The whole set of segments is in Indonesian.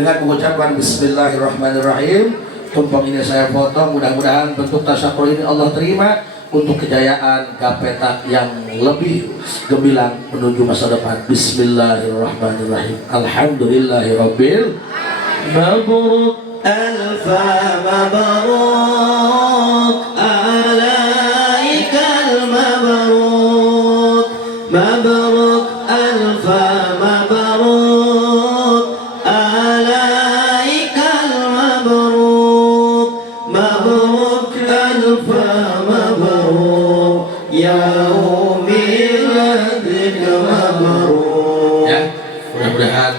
Dengan mengucapkan Bismillahirrahmanirrahim, tumpeng ini saya potong. Mudah-mudahan bentuk tasyakur ini Allah terima untuk kejayaan Gapetak yang lebih gemilang menuju masa depan. Bismillahirrahmanirrahim. Alhamdulillahirabbil mabruk alfa mabruk alaikal mabruk mabruk alfa mabruk alaikal mabruk mabruk alfa mabruk ya umiladika mabruk. Ya, mudah-mudahan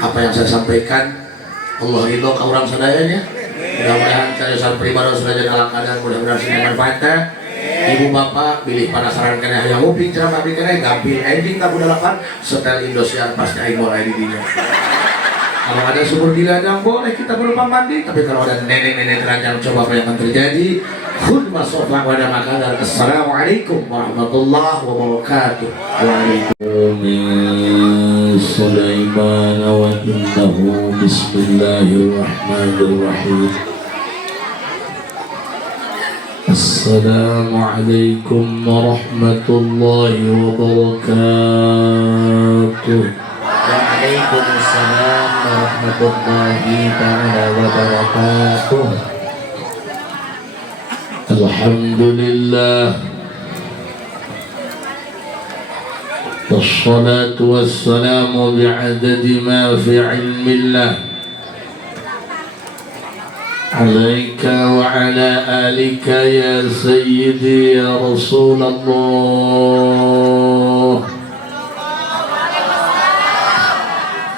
apa yang saya sampaikan Allah ridho ke orang sadayanya. Mudah-mudahan carisan pribadi sudah jadi ala kadar. Mudah-mudahan sudah manfaatnya. Ibu bapak pilih penasaran kena yang nguping ceramah di kena gampil ending tak budalakan setel Indosiar pasti aing mulai di dinya. Kalau ada sumur di ladang boleh kita berupa mandi, tapi kalau ada nenek-nenek terancam coba apa yang akan terjadi. Khud masofah pada makanan. Assalamualaikum warahmatullahi wabarakatuh. Waalaikumsalam Sulaiman wa innahu bismillahirrahmanirrahim. Assalamualaikum warahmatullahi wabarakatuh. Waalaikumsalam warahmatullahi ta'ala wabarakatuh. Alhamdulillah wassalatu wassalamu bi'adadi ma fi ilmillah alaika wa ala alika ya sayyidi ya Rasulullah.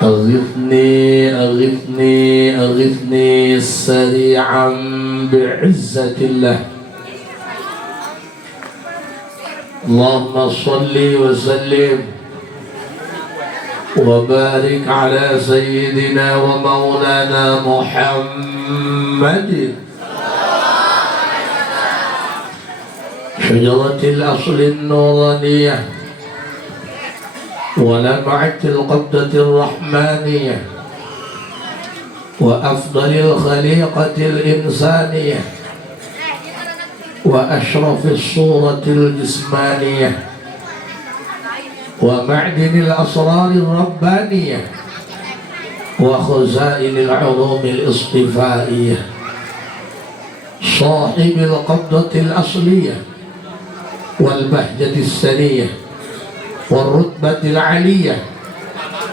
أغثني أغثني أغثني سريعا بعزة الله. اللهم صل وسلم وبارك على سيدنا ومولانا محمد شجرة الأصل النورانية ولمعة القبضة الرحمانية وأفضل الخليقة الإنسانية وأشرف الصورة الجسمانية ومعدن الأسرار الربانية وخزائن العلوم الاصطفائية صاحب القبضة الأصلية والبهجة السنية والرتبة العلية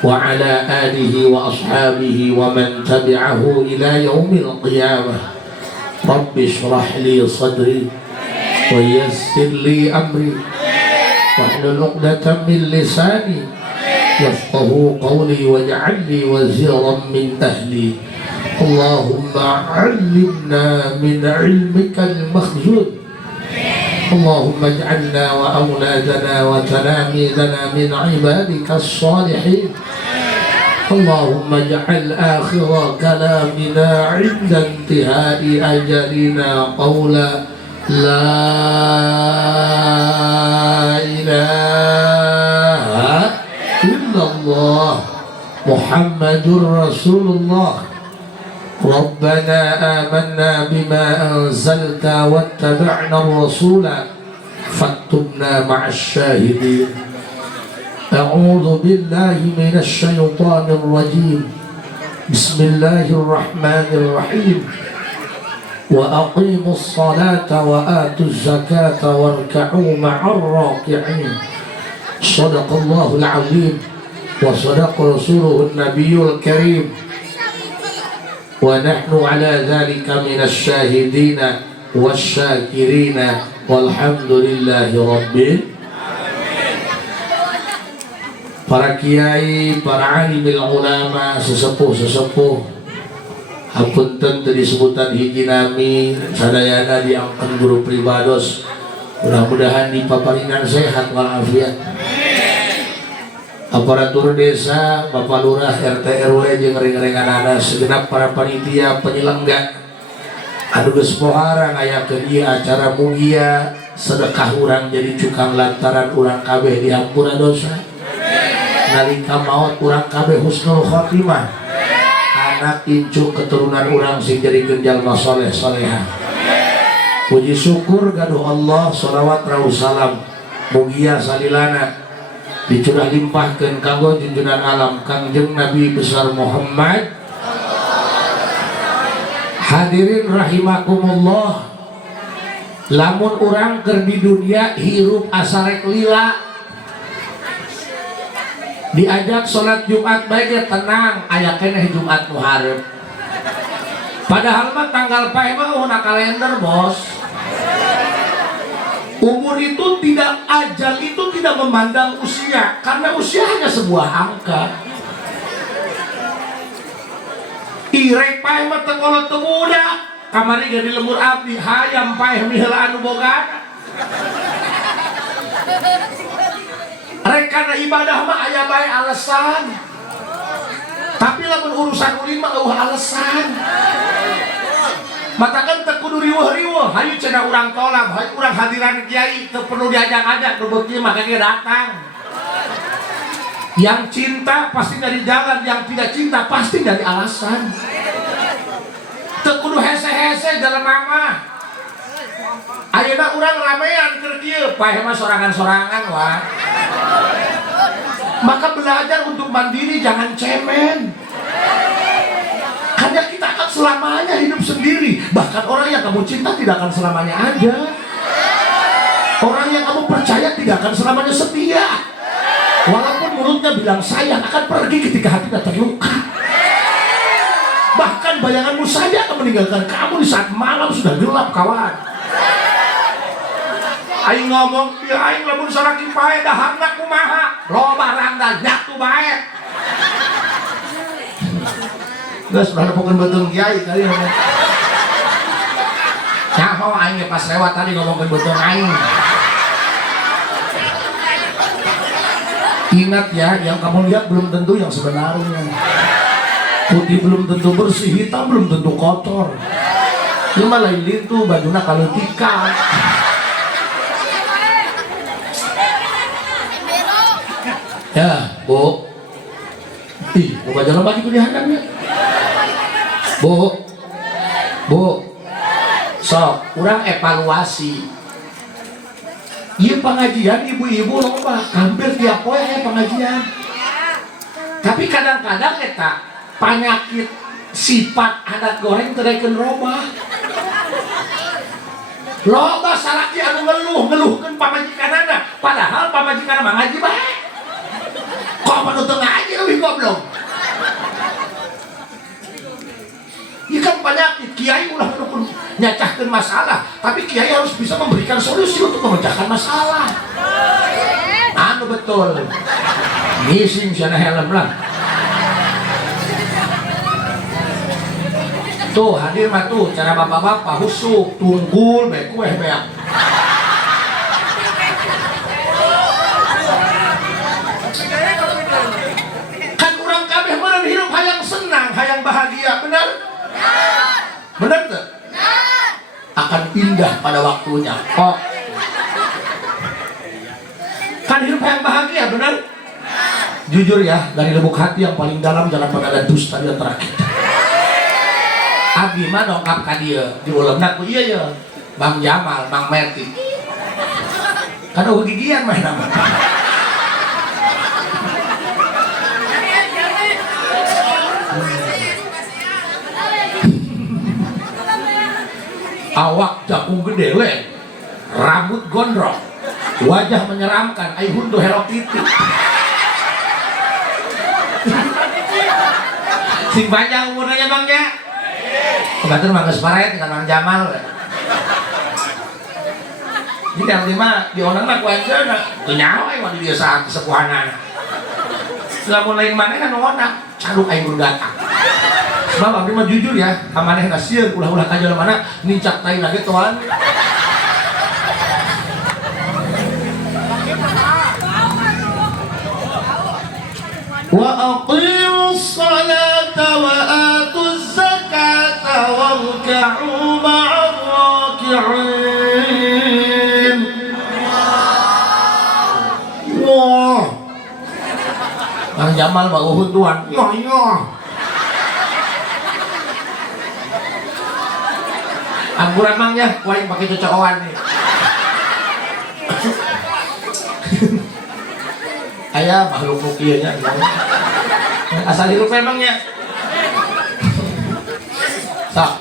وعلى آله وأصحابه ومن تبعه إلى يوم القيامة. رب اشرح لي صدري ويسر لي أمري واحلل عقدة من لساني يفقه قولي واجعل لي وزيرا من أهلي. اللهم علمنا من علمك المخزون. اللهم اجعلنا وأولادنا وتلاميذنا من عبادك الصالحين. اللهم اجعل آخر كلامنا عند انتهاء أجلنا قولا لا إله إلا الله محمد رسول الله. ربنا آمنا بما أنزلت واتبعنا الرسول فاكتبنا مع الشاهدين. أعوذ بالله من الشيطان الرجيم. بسم الله الرحمن الرحيم. وأقيموا الصلاة وآتوا الزكاة واركعوا مع الراكعين. صدق الله العظيم وصدق رسوله النبي الكريم ونحن على ذلك من الشاهدين والشاكرين والحمد لله رب. Para kiai, para alimil ulama, sesepuh-sesepuh, hapunten tadi sebutan hiji nami sadayana diangkat guru pribados. Mudah-mudahan dipaparinan sehat walafiat. Aparatur desa, Bapak Lurah, RT RW jeung ring-ringanana segenap para panitia penyelenggaraan anu geus pohara ngayakeun ieu acara mugia sedekah urang jadi cukang lantaran urang kabeh diampura dosa. Nalika maut urang kabeh husnul khotimah. Anak incuk keturunan urang sing jadi jalma soleh soleha. Puji syukur gaduh Allah, sholawat rahu salam mugia salilana dicurah limpahkeun kanggo junjunan alam Kangjeng Nabi besar Muhammad. Hadirin rahimakumullah, lamun urang keur di dunia hirup asarek lila, diajak sholat Jumat baik tenang aya keneh Jumat nu hareup. Padahal mah tanggal pae mah una kalender bos. Umur itu tidak, ajal itu tidak memandang usia, karena usia hanya sebuah angka. Irek pae mah teu kolot teu muda, kamari gadi lembur abdi hayam pae miheula anu bogana. Rek kana ibadah mah aya bae alasan. Tapi lamun urusan ulin mah eueuh alasan. Matakan teu kudu riweuh-riweuh, hayu cenah urang tolak, hayu urang hadiran kiai teu perlu diajak-ajak, nu beuki mah ge datang. Yang cinta pasti dari jalan, yang tidak cinta pasti dari alasan. Teu kudu hese-hese dalam mama. Ayeuna urang ramean keur dieu, paeh mah sorangan-sorangan wah. Maka belajar untuk mandiri, jangan cemen. Karena kita akan selamanya hidup sendiri. Bahkan orang yang kamu cinta tidak akan selamanya ada. Orang yang kamu percaya tidak akan selamanya setia. Walaupun mulutnya bilang sayang, akan pergi ketika hatinya terluka. Bahkan bayanganmu saja akan meninggalkan kamu di saat malam sudah gelap kawan. Aing ngomong, ya aing lamun saraki pae daharna kumaha? Loba rangda nyatu bae. Geus udah nepokeun beuteung kiai kali ngomong. Nyaho aing pas lewat tadi ngomongkeun beuteung aing. Ingat ya, yang kamu lihat belum tentu yang sebenarnya. Putih belum tentu bersih, hitam belum tentu kotor. Ieu mah lain litu bajuna kaleutika. Ya, Bu. Ih, mau baca lomba gitu dihadapnya. Bu. Sok, kurang evaluasi. Iya pengajian ibu-ibu lomba, hampir tiap poe pengajian. Tapi kadang-kadang eta penyakit sifat adat goreng tereken robah. Loba salaki anu ngeluhkeun pamajikanana, padahal pamajikanana mah ngaji bae. Kok anu teu ngaji leuwih goblok. Ieu kan penyakit, kiai ulah menukun nyacahkeun masalah, tapi kiai harus bisa memberikan solusi untuk memecahkan masalah. Anu betul. Ngising cenah helm lah. Tuh hadir mah tuh cara bapak-bapak husuk, tunggul, bae kueh beak. Kan urang kabeh meureun hirup hayang senang, hayang bahagia, benar? Benar tuh? Akan indah pada waktunya. Kok? Kan hidup yang bahagia, benar? Jujur ya, dari lubuk hati yang paling dalam jangan pernah ada dusta di antara kita. Abdi mah dongkap ka dieu, diulemna ku ieu ya. Bang Jamal, Bang Merti. Kan eueuh gigian mah nama. Awak jagung gede le, rambut gondrong, wajah menyeramkan, ai hundu Hello Kitty. Sing panjang umurnya Bang ya? Kebetulan Bang Gesparet dengan Bang Jamal. Ini yang lima di orang mah kuaja na, nyawa ai wadi biasa sepuhanan. Lamun lain maneh kan ona, caduk ai datang. Sebab abdi mah jujur ya, kamaneh nasieun ulah-ulah ka jalemana nincak tai lagi tuan. Wa aqimus salata wa atuz zakata warka'u ma'ar raki'in. Kang Jamal mah uhun tuan. Nyoh. Angguran mangnya, wae pakai cocokan nih. Aya makhluk kieu nya. Asal hirup memangnya. Sok.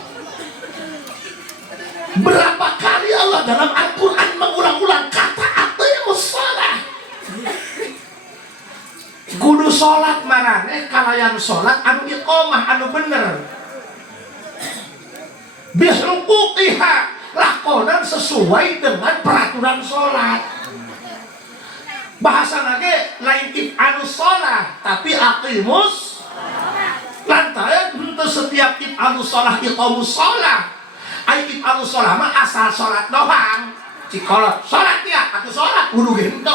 Berapa kali Allah dalam Al-Quran mengulang-ulang kata aqimus shalah. Kudu sholat marane kalayan sholat anu iqomah anu bener. Bihruquqiha lakonan sesuai dengan peraturan sholat. Bahasa lagi lain if'alus sholah tapi aqimus lantaran untuk setiap if'alus sholah iqamus sholah. Ai if'alus sholah mah asal sholat doang. Cikolot sholat ya aku sholat kudu gitu.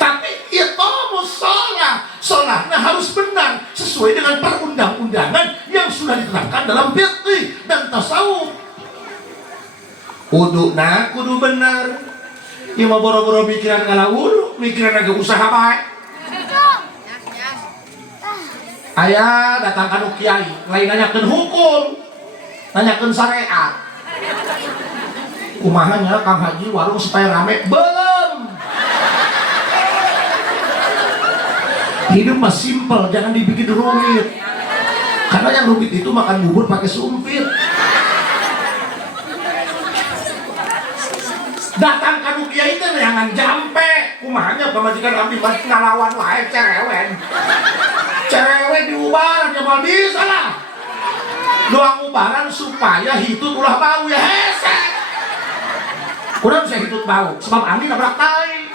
Tapi iqamus sholah, sholatnya harus benar sesuai dengan perundang-undangan yang sudah diterangkan dalam fiqh dan tasawuf. Wuduna kudu benar. Ieu mah boro-boro mikiran ngala wudu, mikiran agak usaha bae. Aya datang ka kiai, lain nanyakeun hukum, nanyakeun syariat. Kumaha nya Kang Haji warung supaya rame? Belum. Hidup mah simpel, jangan dibikin rumit. Karena yang rumit itu makan bubur pakai sumpit. Datang ka nu kiai teh neangan jampe. Kumahanya pamajikan abdi mah ngalawan wae cerewen. Cerewe diubaran coba bisa lah. Doang ubaran supaya hitut ulah bau ya hese. Kurang bisa hitut bau sebab angin nabrak tai.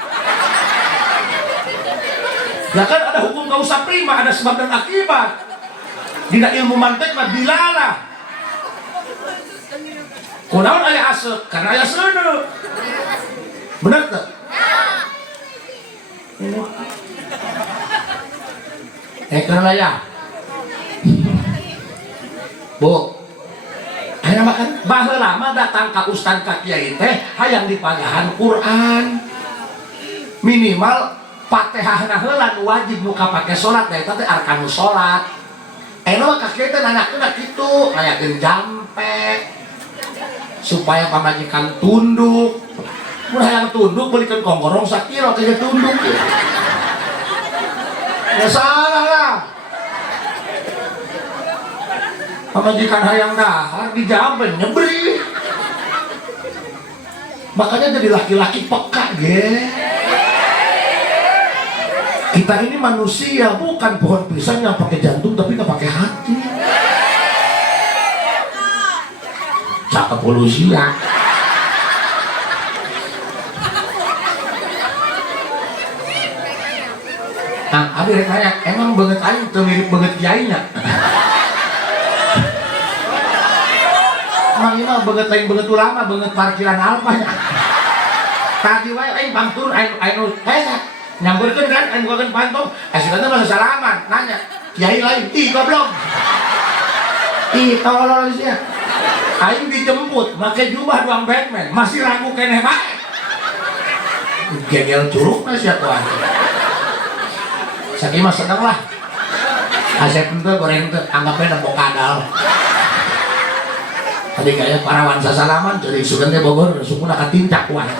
Ya kan ada hukum kausa prima, ada sebab dan akibat. Dina ilmu mantek mah dilalah. Kunaon aya asep? Karena aya seuneu. Bener teu? Karena ya. Bu. Aya makan baheula mah datang ka ustaz ka kiai teh hayang dipagahan Quran. Minimal Fatihahna heula nu wajib nu kapake salat da eta teh arkanus salat. Eno mah ka kiai teh nanyakeun kitu, nanyakeun jampe. Supaya pamajikan tunduk. Mun hayang tunduk belikan konggorong sakilo kaya tunduk. Ya salah lah. Pamajikan hayang dahar dijampe nyebri. Makanya jadi laki-laki peka ge. Kita ini manusia, bukan pohon pisang yang pakai jantung tapi nggak pakai hati. Cakep polusi ya. Nah, abi rek nanya, emang banget aing teu mirip banget kiainya. Emang ini banget lain banget ulama, banget parkiran alpanya. Tadi wae aing pangtur aing nyamburkeun kan aing bukakeun pantong, aslinya mah salaman, nanya, kiai lain, ih goblok. Ih tolol sih ya. Aing dijemput pakai jubah doang Batman, masih ragu keneh bae. Gegel curugna sia tuan. Sakieu mah sedeng lah. Asep teh goreng teh anggapnya nembok kadal. Tadi kayak parawan sasalaman jadi sugan teh Bogor sumuna katincak tuan.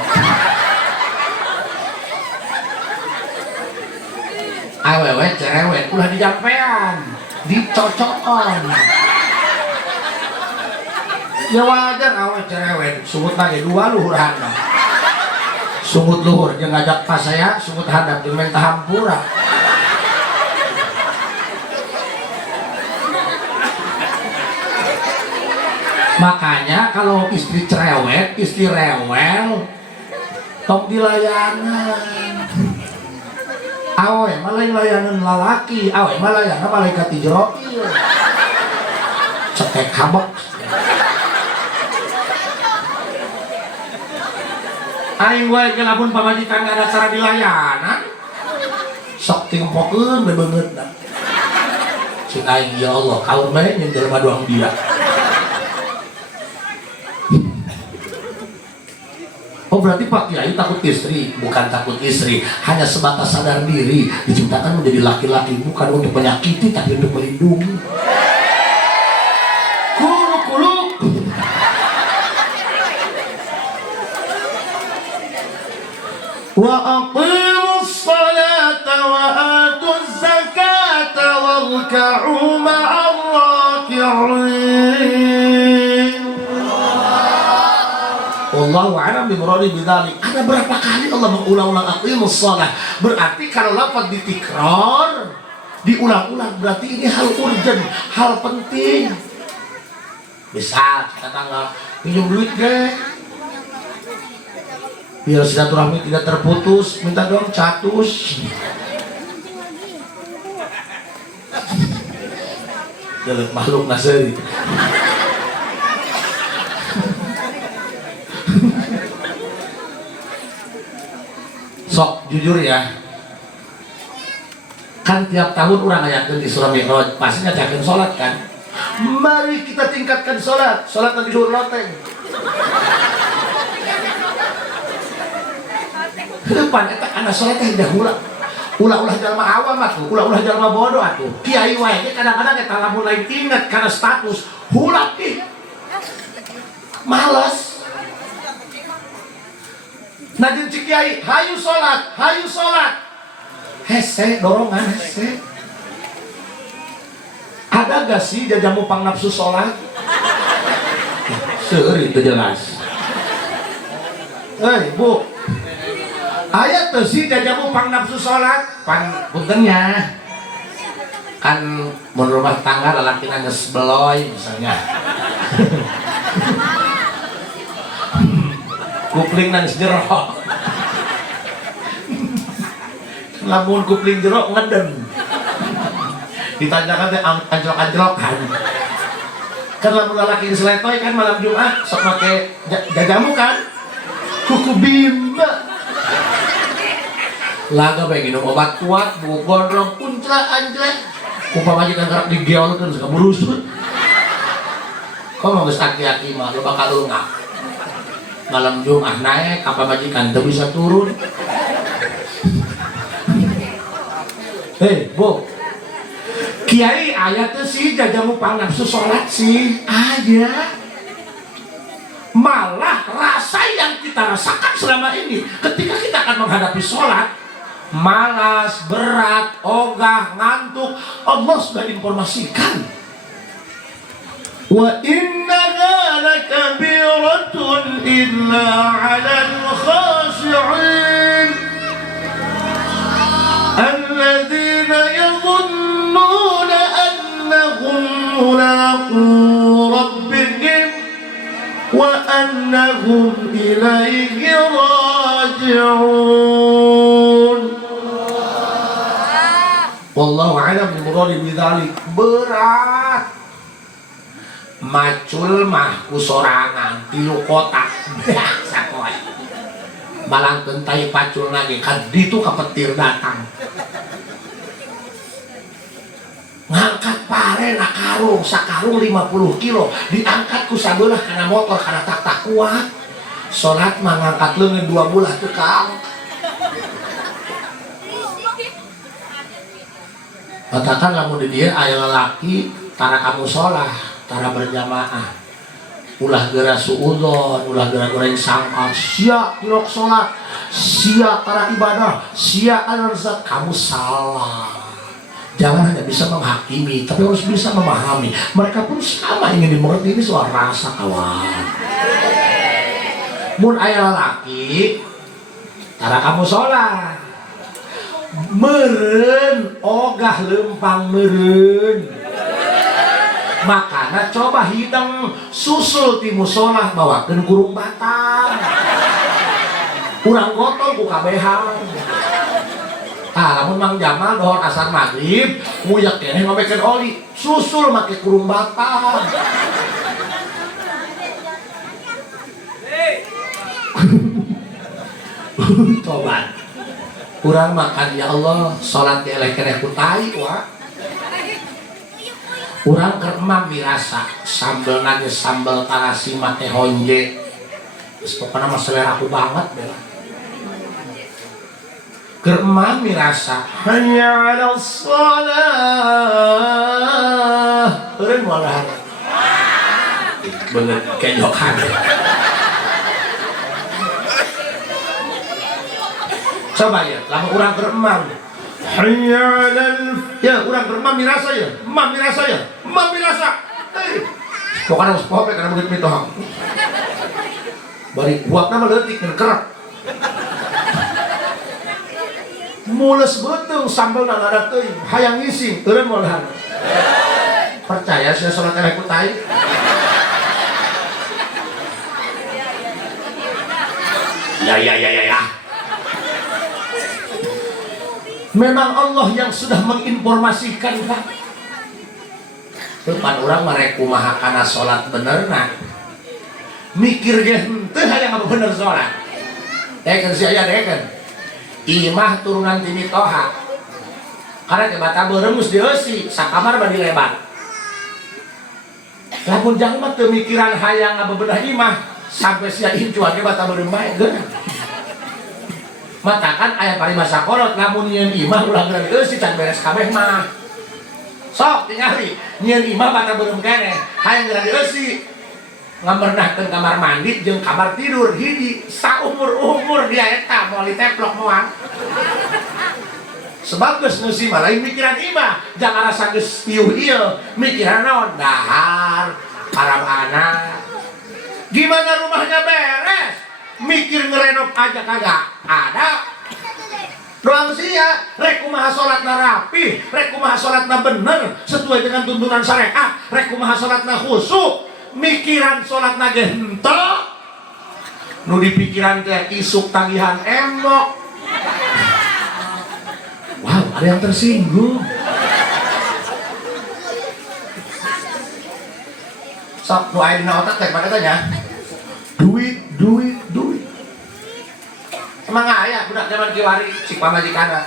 Awewe cerewet ulah dijampean, dicocokon. Ya wajar awe cerewet, sumut lagi dua luhur handap. Sumut luhur jeung ngajak pas saya, sumut handap jeung minta hampura. Makanya kalau istri cerewet, istri rewel, tong dilayanan. Awe malah layanan lalaki, awe malah layanan malaikat Jibril. Cetek habek. Aing wae ge lamun pamajikan ada cara dilayanan. Sok tingpokeun bebeungeutna. Cik aing ya Allah, kaur bae nyen jelema doang dia. Oh berarti Pak Kiai takut istri? Bukan takut istri, hanya sebatas sadar diri. Diciptakan menjadi laki-laki bukan untuk menyakiti tapi untuk melindungi. Kuluk-kuluk. Wa aqimus salata wa atuz zakata warka'u ma'ar raki'in. Wallahu a'lam bimuradi bidzalik. Ada berapa kali Allah mengulang-ulang aqimus shalah? Berarti kalau lafaz ditikrar, diulang-ulang, berarti ini hal urgent, hal penting. Misal kita tanggal pinjam duit deh, biar silaturahmi tidak terputus, minta dong catus. Jalan makhluk nasari. Sok jujur ya, kan tiap tahun orang ayatkan di surah Mi'raj pasti ngajakin sholat kan. Mari kita tingkatkan sholat, sholat nanti dulu loteng. Depan eta kana sholat teh dahula. Ulah-ulah jalma awam atuh, ulah-ulah jalma bodoh atuh. Kiai wae kadang-kadang eta lamun lain inget karena status hulak ih. Males. Najin cik kiai, hayu sholat, hayu sholat. Hese, dorongan hese. Ada gak sih jajamu pang nafsu sholat? Seueur itu jelas. Hei bu, ayat tuh sih jajamu pang nafsu sholat. Pan puntennya kan menurut rumah tangga lelaki nangis beloy misalnya. Kupling nangis jerok. Lamun kupling jerok ngeden. Ditanyakan teh anjlok-anjlokan. Kan lamun lalaki seletoy kan malam Jumat sok make jajamu kan. Kuku bimba. Laga bae minum obat kuat, buku gondrong kuncla anjlek. Kupa majikan gerak digeolkeun suka burusut. Kok mau geus aki-aki mah lo bakal lungak. Malam Jumat naik kapal majikan tuh bisa turun. Hei bu, kiai ayatnya sih jajamu pang nafsu sholat sih aja. Malah rasa yang kita rasakan selama ini ketika kita akan menghadapi sholat, malas, berat, ogah, ngantuk, Allah sudah informasikan. Wa innaha lakabiratun illa 'alal khashi'in alladzina yadhunnuna annahum mulaqu rabbihim wa annahum ilaihi raji'un. Wallahu a'lam bimuradi bidzalik. Berat macul mah kusorangan tilu kotak biasa koy malang kentai pacul lagi kan ditu kapetir datang ngangkat pare na karung sakarung 50 kilo diangkat ku sabelah karena motor karena tak kuat sholat mah ngangkat leungeun 2 bulan tekang katakan lamun di dia aya lalaki tara kamu sholat tara berjamaah ulah geura suudzon ulah geura goreng sangka sia tilok sholat sia tara ibadah sia rezeki kamu salah. Jangan hanya bisa menghakimi tapi harus bisa memahami. Mereka pun sama ingin dimengerti. Ini soal rasa kawan. Mun aya lalaki tara kamu sholat meureun ogah lempang meureun makanya coba hidang susul ti musola bawakeun kurung batang kurang gotong ku kabehan lamun Mang Jamal dohor asar maghrib nguyak keneh ngobekeun oli susul make kurung batang coba kurang makan ya Allah sholat di eleh keneh ku tai wa urang keur emam mirasa sambel nage sambel tarasi make honje Terus pokoknya mah selera aku banget bela. Geremam mirasa hanya ada sholat eureun moal bener kejokan. Coba ya, lama urang geremam hanya ya urang geremam mirasa ya, mam mirasa ya, mam mirasa pokoknya harus poho karena begitu mitohang bari buakna mah leutik ngan kerep mules beuteung sambelna ada teuing hayang ngising eureun moal percaya sia salat eleh ku tai ya memang Allah yang sudah menginformasikan Pak. Depan orang mereka kumaha kana salat benerna mikir ge henteu hayang apa bener salat kan sia aya kan imah turunan ti mitoha karena teh bata beureum geus dieusi sakamar badi lebar lamun jalma teu mikiran hayang apa bener imah sampai sia incuan ge bata beureum bae geuna matakan aya parima sakolot lamun nyieun imah ulah geura dieusi can beres kabeh mah sok tingali nyieun imah bata beureum keneh hayang geura dieusi ngamernahkeun kamar mandi jeung kamar tidur hiji saumur-umur dia eta moal diteplok moal sebab geus ngeusi mah lain mikiran imah jangan rasa geus piuh ieu mikiran naon dahar arab anak gimana rumahnya beres mikir ngerenov aja kagak ada doang sia rek kumaha salatna rapi rek kumaha salatna bener sesuai dengan tuntunan syariat rek kumaha salatna khusyuk mikiran salatna ge henteu nu dipikiran teh isuk tagihan embok wow ada yang tersinggung sok nu aya dina otak teh pada tanya duit emang aya budak zaman kiwari cik pamajikanna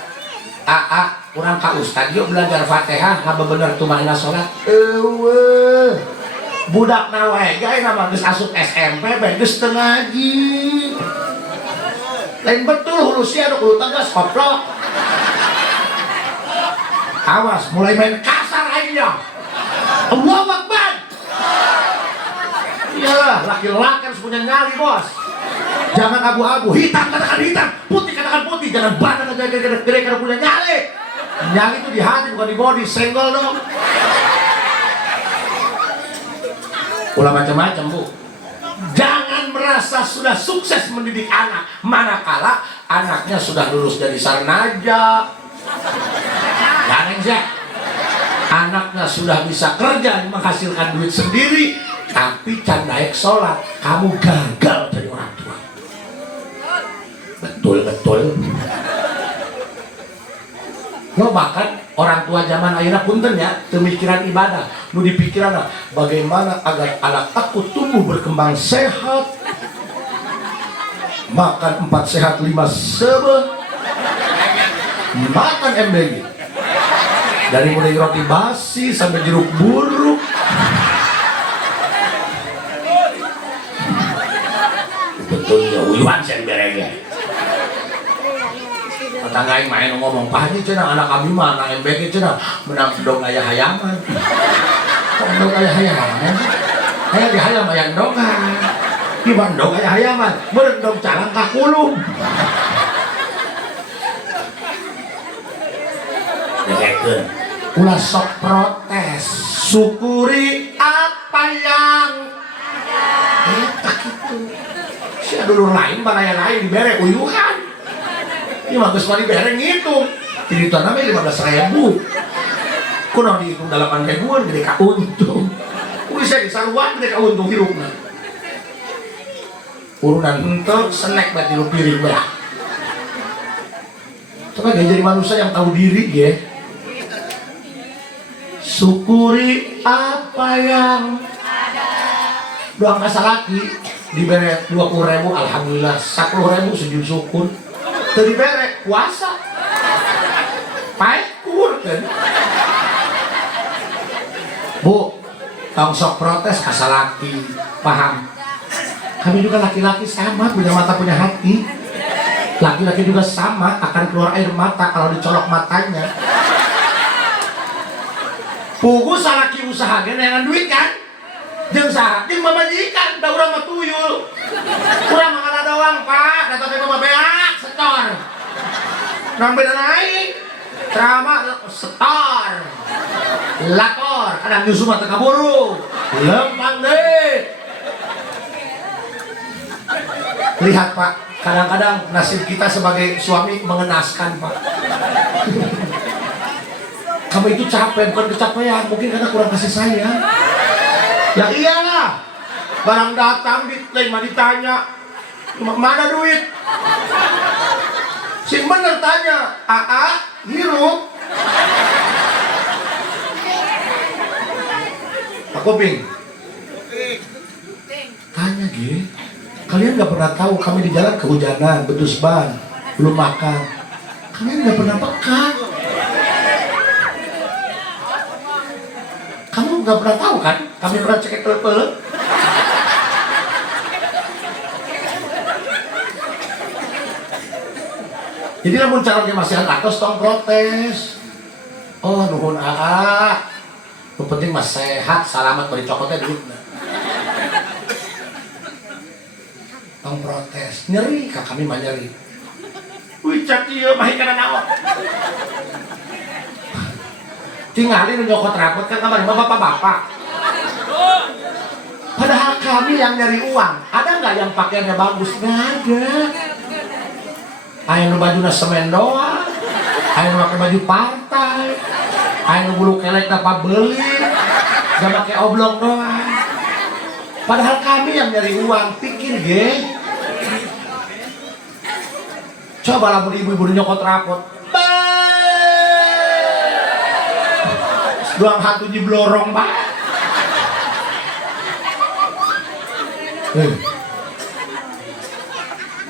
urang ka ustad yuk belajar Fatihah ngabebener tumaina salat eueuh budakna wae gae mah geus asup SMP bae geus teu ngaji lain betul hulu sia nu kudu tegas koplok awas mulai main kasar aja Allahu Akbar iyalah laki-laki harus punya nyali bos jangan abu-abu hitam katakan hitam putih katakan putih jangan badan gede karena punya nyali nyali itu di hati bukan di body senggol dong ulah macam-macam bu jangan merasa sudah sukses mendidik anak manakala anaknya sudah lulus dari sarnaja jangan sih anaknya sudah bisa kerja menghasilkan duit sendiri tapi can daek sholat kamu gagal jadi orang tua betul lo bahkan orang tua zaman akhirnya punten ya pemikiran ibadah nu dipikiran bagaimana agar anak aku tumbuh berkembang sehat makan 4 sehat 5 sebe makan MBG dari mulai roti basi sampai jeruk buruk betulnya uyuan saya diberengnya tetanggain main ngomong pagi cenah anak kami mah anak MBG cenah menang dong aya hayaman kok dong aya hayaman aya di hayam aya dongan di Bandung aya hayaman meureun dong calang ka kulum dekeun ulah sok protes syukuri apa yang ada eta kitu sia dulur lain baraya lain dibere uyuhan ini bagus mah dibere ngitung jadi tanah 15.000 kuno dihitung 8.000-an gede ka untung bisa disaruan gede ka untung hirupna urunan henteu snack bati lu piring bae coba gak jadi manusia yang tahu diri ya syukuri apa yang ada doang kasalaki dibere 20.000 alhamdulillah 10.000 sujud syukur teu dibere puasa paekur kan bu tong sok protes kasalaki paham Kami juga laki-laki sama, punya mata punya hati. Laki-laki juga sama, akan keluar air mata kalau dicolok matanya. Pugu salaki usaha gen dengan duit kan? Jeung saha? Jeung majikan, da urang mah tuyul. Urang mah kada doang, Pak. Kata teh mah beak setor. Nang beda naik. Trama setor. Lakor, kadang nyusu mah teu kaburu. Lempang deui. Lihat Pak, kadang-kadang nasib kita sebagai suami mengenaskan Pak. Kamu itu capek, bukan kecapean, mungkin karena kurang kasih sayang. Ya iyalah, barang datang ditanya, mana duit? Si bener tanya, hirup. Aku ping. Tanya G. Kalian gak pernah tahu kami di jalan kehujanan, bedus ban, belum makan. Kalian gak pernah peka. Kamu gak pernah tahu kan? Kami pernah cekek telepon. Jadi namun calon ke masihan atas tong protes. Oh nuhun yang penting mas sehat, selamat beri cokotnya duitnya. Tong protes, nyeri kak kami mah nyeri. Wih cak iya mah ikan naon. Tinggalin nyokot rapot kan kamar bapak-bapak. Padahal kami yang nyari uang, ada nggak yang pakaiannya bagus? Nggak ada. Ayo baju semen doang, ayo pakai baju partai, ayo bulu kelek dapat beli, gak pakai oblong doang. Padahal kami yang nyari uang, pikir ge. Coba lah ibu-ibu nyokot rapot. Doang hatu di blorong Pak.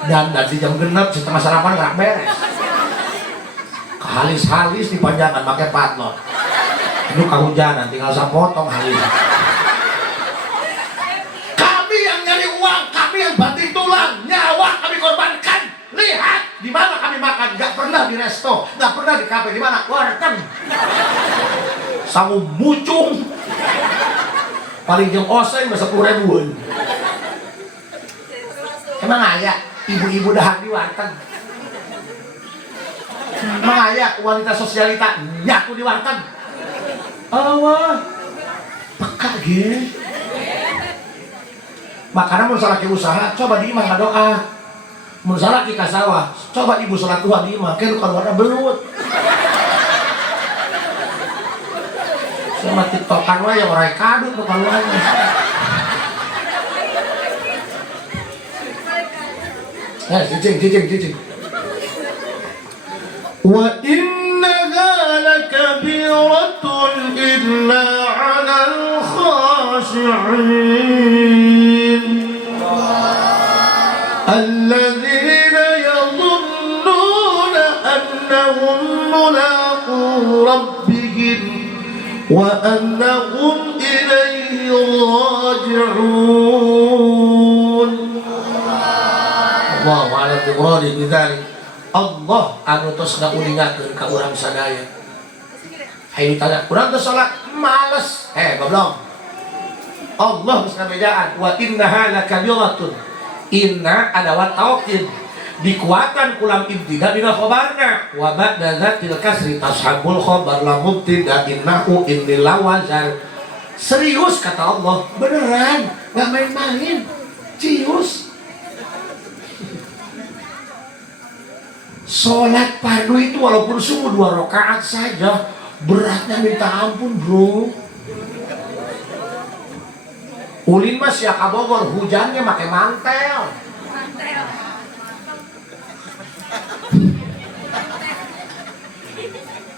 Dan di jam genep setengah sarapan gak beres. Halis-halis dipanjangkan pakai patlon. Itu kehujanan tinggal sapotong halis. Kami yang nyari uang, kami yang banting tulang, nyawa kami korbankan. Lihat di mana kami makan, gak pernah di resto, gak pernah di kafe, di mana? Warteg. Sangu mucung. Paling jeng oseng 10.000-an. Emang ayah ibu-ibu dahak di warteg. Emang ayah wanita sosialita nyaku di warteg. Allah peka ge. Makanya mau salah usaha, coba di imah doa. Mau salah ke sawah, coba ibu sholat duha di imah, kan keluarnya belut. Sama tiktokan wae yang orang kadut tuh keluarnya. Cicing. Wa innaha lakabiratun illa 'alal khashi'in alladzina yadhunnuna annahum mulaqu rabbihim wa annahum ilayhi raji'un. Allahu a'lam bimuradi bidzalik. Allah anu tos ngaulingakeun ka urang sadaya. Hayu tanya, urang teh salat males. Goblok. Allah geus ngabejaan wa innaha lakabiratun. Inna adawat taukid. Dikuatkan kulam ibtida dina khobarna wa ba'da dzatil kasri tashabul khobar la mubtida innahu innil wazan. Serius kata Allah, beneran, enggak main-main. Cius. Sholat fardu itu walaupun sungguh 2 rakaat saja beratnya minta ampun bro. Ulin mas ya kabogor hujannya pakai mantel.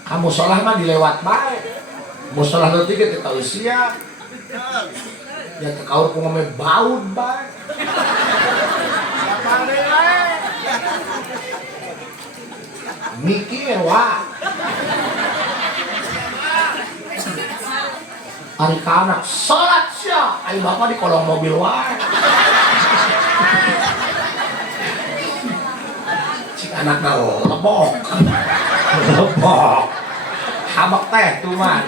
Kamu sholat mah dilewat baik. Mau sholat nanti kita usia. Ya tekaur ku ngomong baut baik. Mikir wah. Hari anak sholat sya, ayo bapak di kolong mobil wah. Cik anakna lebok. Lebok. Habak teh tuman.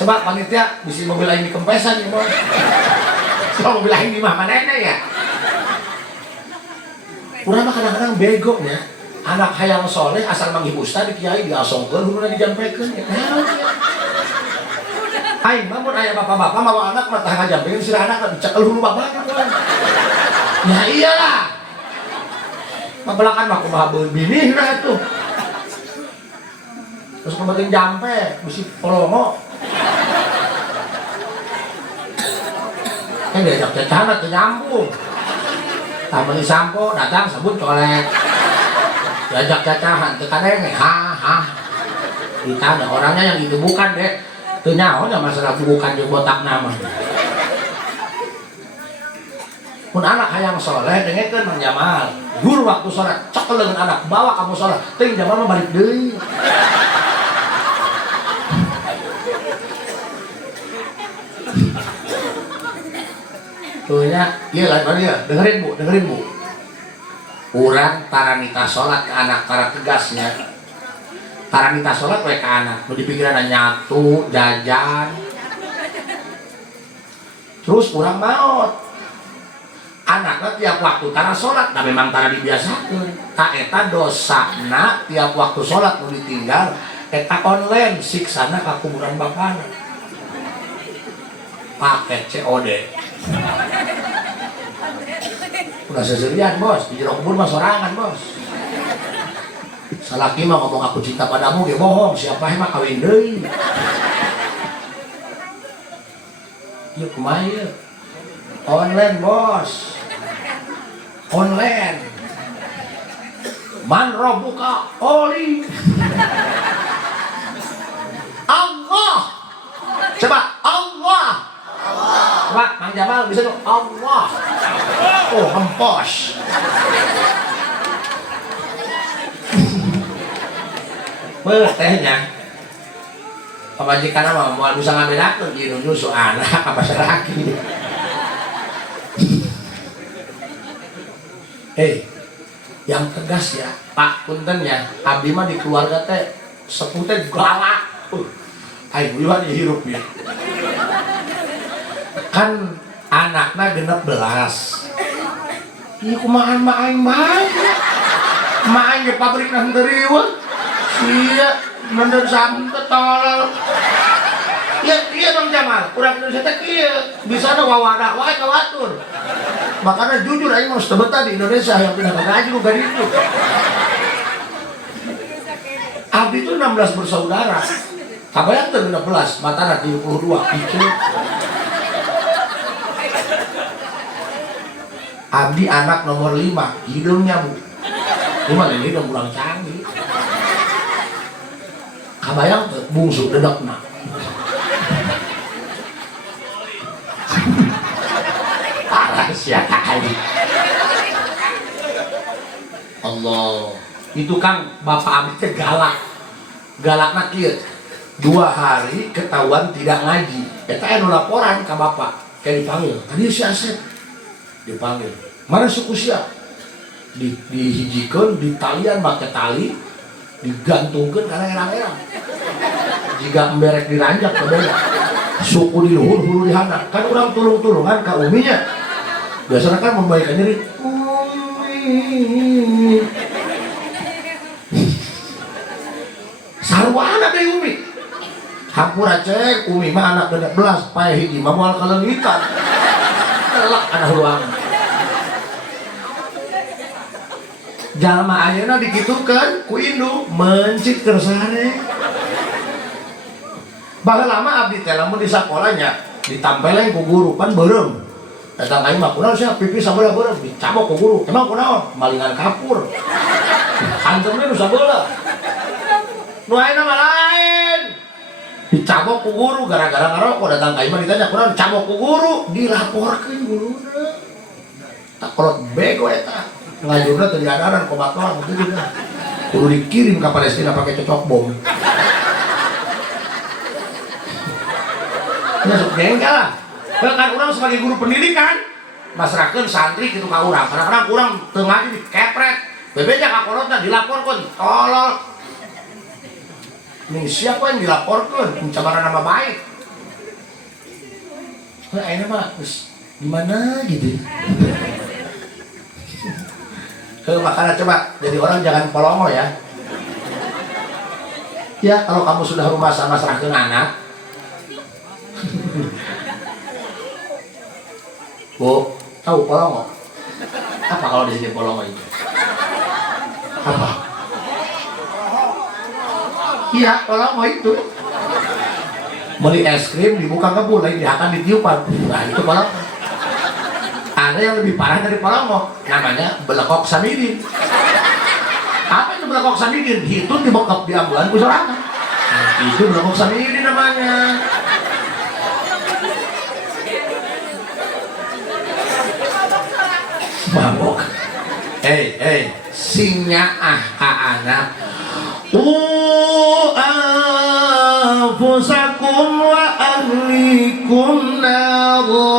Coba panitia bisa mobil lain di kempesan ya bos. Coba mobil lain di mana ya? Kurang mah kadang-kadang bego ya. Anak hayang soleh asal manggih ustad di kiai diasongkeun hulunya dijampaikan ya. Aing mah mun aya bapak-bapak mawa anak mah tah ngajampekeun si anak dicekel hulu bapak. Ya iyalah. Mabelakan mah kumaha beun bini na atuh. Terus kemudian jampe bisi polongo. Kan diajak cacahan tuh nyambung. Tamu sampo datang sebut colek. Diajak cacahan teu kadeng ha. Ditanya orangnya yang itu bukan deh. Teu nyaho masalah bukan jeung botak nama. Mun anak hayang soleh dengekeun Mang Jamal. Guru waktu salat cekeleun anak bawa kamu salat. Teuing Jamal mah balik deui. Tuhnya, iya lah ya, dengerin bu. Urang taranita sholat ke anak para tegasnya. Taranita sholat ke anak, mau dipikiran nyatu, jajan. Terus urang maot. Anaknya tiap waktu tara sholat, nah memang tara dibiasakan. Tak eta dosana tiap waktu sholat mau ditinggal. Eta online siksana ke kuburan bapana. Paket COD. Udah seserian bos, di jero kubur mah sorangan bos. Salaki mah ngomong aku cinta padamu ge bohong, siapa mah kawin deui. Ieu kumaha ieu? Online bos. Online. Man rabbuka oli. Allah. Coba Allah. Wah, Mang Jamal bisa tuh Allah. Oh, hempos. Tehnya. Pamajikan mah moal bisa ngabedakeun ieu nu nyusu anak apa saraki. Yang tegas ya, Pak punten ya. Abdi mah di keluarga teh sepuh teh galak. Aing liwat dihirup ya. Kan anaknya 16. Ieu kumaha mah aing bae. Mah aing ge pabrik nang terieuh. Sia bener sampe tolol. Iya Bang Jamal, urang Indonesia teh kieu. Bisana wawadah wae kawatur. Makanya jujur aing mah betah di Indonesia yang pindah ke gaji ku gaditu. Abdi itu 16 bersaudara. Kabayang teu 16, matana 72 picu. Abdi anak nomor 5, hidungnya bu. Cuma ini udah kurang canggih. Kabayang tuh bungsu dedekna. Parah siapa kali. Allah. Itu Kang bapak Abdi teh galak. Galakna kieu. 2 hari ketahuan tidak ngaji. Eta anu laporan ka bapak. Kayak dipanggil. Tadi si Asep dipanggil. Mana suku sia? Dihijikeun, ditalian make tali, digantungkeun kana erang-erang. Jika emberek diranjak ke beda. Suku di luhur, hulu di handap. Kan orang tulung-tulungan ka uminya. Biasanya kan membaikan diri. Umi. Sarwana deh umi. Hampura cek umi mah anak 16, payah hiji mah moal kalengitan. Telak anak ruang. Jalma ayeuna dikitukeun ku indung mencit kersane. Baheula lama abdi teh lamun di sakolanya ditampeleng ku guru pan beureum. Datang aing mah kunaon sia pipis sabeula beureum dicabok ku guru. Emang kunaon? Malingan kapur. Hanteumna nu sabeula. Nu ayeuna mah lain. Dicabok ku guru gara-gara ngarokok. Datang aing mah ditanya kunaon? Cabok ku guru, dilaporkeun guruna. Tak kolot bego eta. Ngajurna teu diadaran komatoran gitu juga. Kudu dikirim ke Palestina pakai cocok bom. Masuk jengkel lah. Kan orang sebagai guru pendidikan, masyarakat santri gitu ka urang. Kadang-kadang urang teu ngaji dikepret. Bebeja ka kolotna dilaporkeun, tolol. Nih siapa yang dilaporkeun? Pencemaran nama baik. Nah, ini mah gimana gitu. Makanya coba jadi orang jangan polongo ya. Ya kalau kamu sudah rumah sama serahkan anak. Bu, tahu polongo? Apa kalau di sini polongo itu? Apa? Iya, polongo itu. Beli es krim dibuka kebun, lagi akan ditiupan. Nah itu polongo. Ada yang lebih parah dari polongo, namanya belekok samidin. Apa itu belekok samidin? Itu dibekap di ambulan pusarangan. Nah, itu belekok samidin namanya. Mabok. Hei, singnya anak. Anfusakum wa ahlikum naro.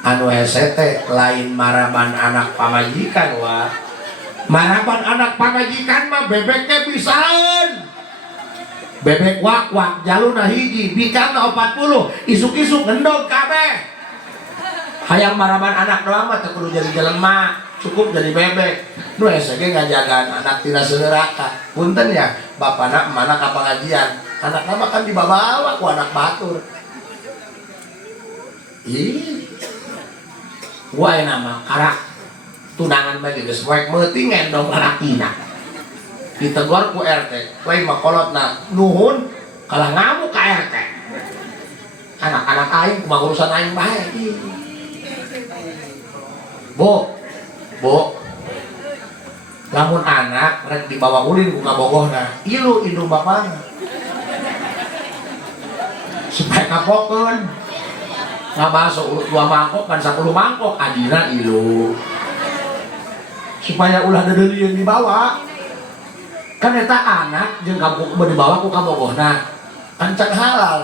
Anu hesete lain maraban anak pamajikan wa. Maraban anak pamajikan mah bebeknya pisan. Bebek wak-wak jaluna hiji, bicarna 40, isuk-isuk ngendog kabeh. Hayang maraban anak doang mah teu kudu jadi jelema, cukup jadi bebek. Nu hese ge ngajagaan anak tina seuraka. Punten ya, bapana emana ka pengajian. Anakna mah kan dibawa ku anak batur. Ih. Wae nama karak tunangan bagi geus poek meuting ngendong lalakina. Ditegur ku RT, wae mah kolotna nuhun kalah ngamuk ka RT. Anak-anak aing kumaha urusan aing bae. Bu, lamun anak rek dibawa ulin ku kabogohna, ilu indung bapana. Supaya kapokeun. Ngabaso urut 2 mangkok kan 10 mangkok adina ilu. Supaya ulah dedeuli yang dibawa. Kan eta anak jeung kamu dibawa ku kabogohna. Kan can halal.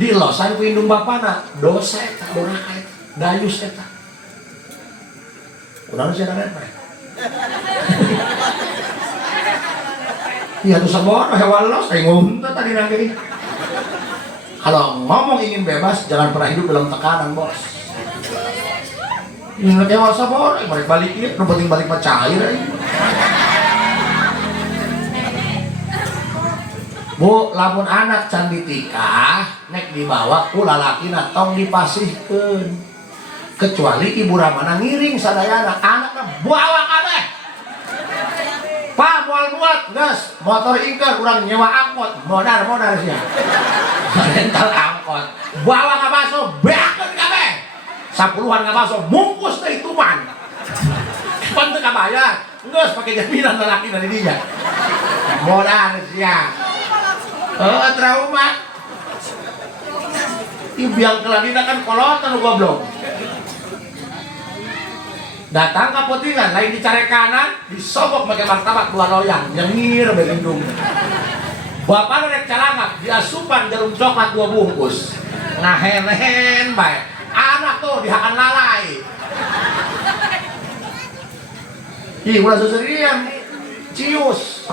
Dilosan ku indung bapana, dosa eta, durhaka eta, dayus eta. Urang sih ada mah. Iya tuh sabon hewan los teh ngumpet tadi nangge. Kalau ngomong ingin bebas jangan pernah hidup dalam tekanan, bos. Ingat ya sabon, balik ieu, nu penting balik mah cair. Bu, lamun anak can ditikah, nek dibawa ku lalakina tong dipasihkeun. Kecuali ibu ramana ngiring sadayana, anakna bawa kabeh. Pak, moal buat, gas, motor ingker, kurang nyewa angkot, modar sia. Rental angkot, bawa ngabaso, beakeun kabeh. 10-an ngabaso, mungkus teh ituman. Pan teu kabayar, geus pake jaminan lalaki dari dinya. Modar sia. Trauma. Ibiang keladina kan kolot anu goblok. Datang ke putingan, lain dicari kanan, disobok pakai martabak 2 loyang, nyengir berlindung. Bapak rek calangap, diasupan jarum coklat 2 bungkus. Ngahen-hen bae. Anak tuh dihakan lalai. Ih, ulah seserian. Cius.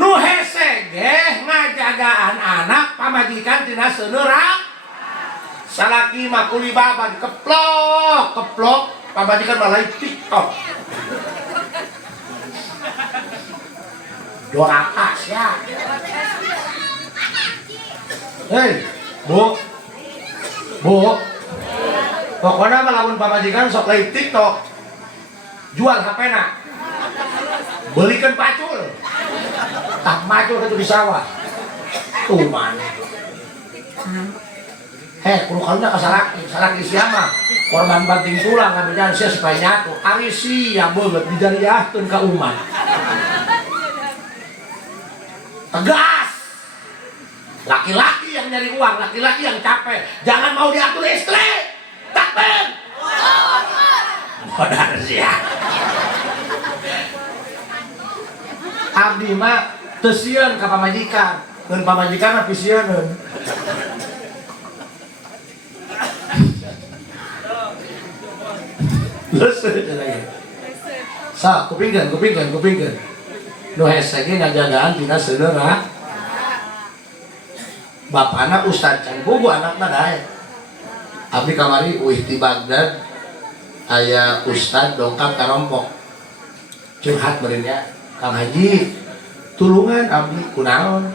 Nu hese ge ngajagaan anak pamajikan tina seuneurak. Salaki mah kuli baban keplok pamajikan malah TikTok. Dorakas ya. Hei, Bu. Pokoknya mah lamun pamajikan sok live TikTok. Jual HP-na. Belikan pacul. Tak macul itu di sawah. Tuh mana. Kudu kalunya ka salaki siapa? Korban banting tulang ngambil sia supaya nyatu. Ari sia beungeut dijariahkeun ka umat. Tegas. Laki-laki yang nyari uang, laki-laki yang capek, jangan mau diatur istri. Takbir. Modar sia. Abdi mah teu sieun ka pamajikan, ngeun pamajikan tapi sieun. Leuseut lagi. Sa, kupingkeun. Nu hese ge ngajagaan tina seuneu bapana Ustad can bubu anakna dae. Abdi kamari uih ti Bagdad aya Ustad dongkap ka Rompok. Curhat meureun nya, Kang Haji, tulungan abdi kunaon?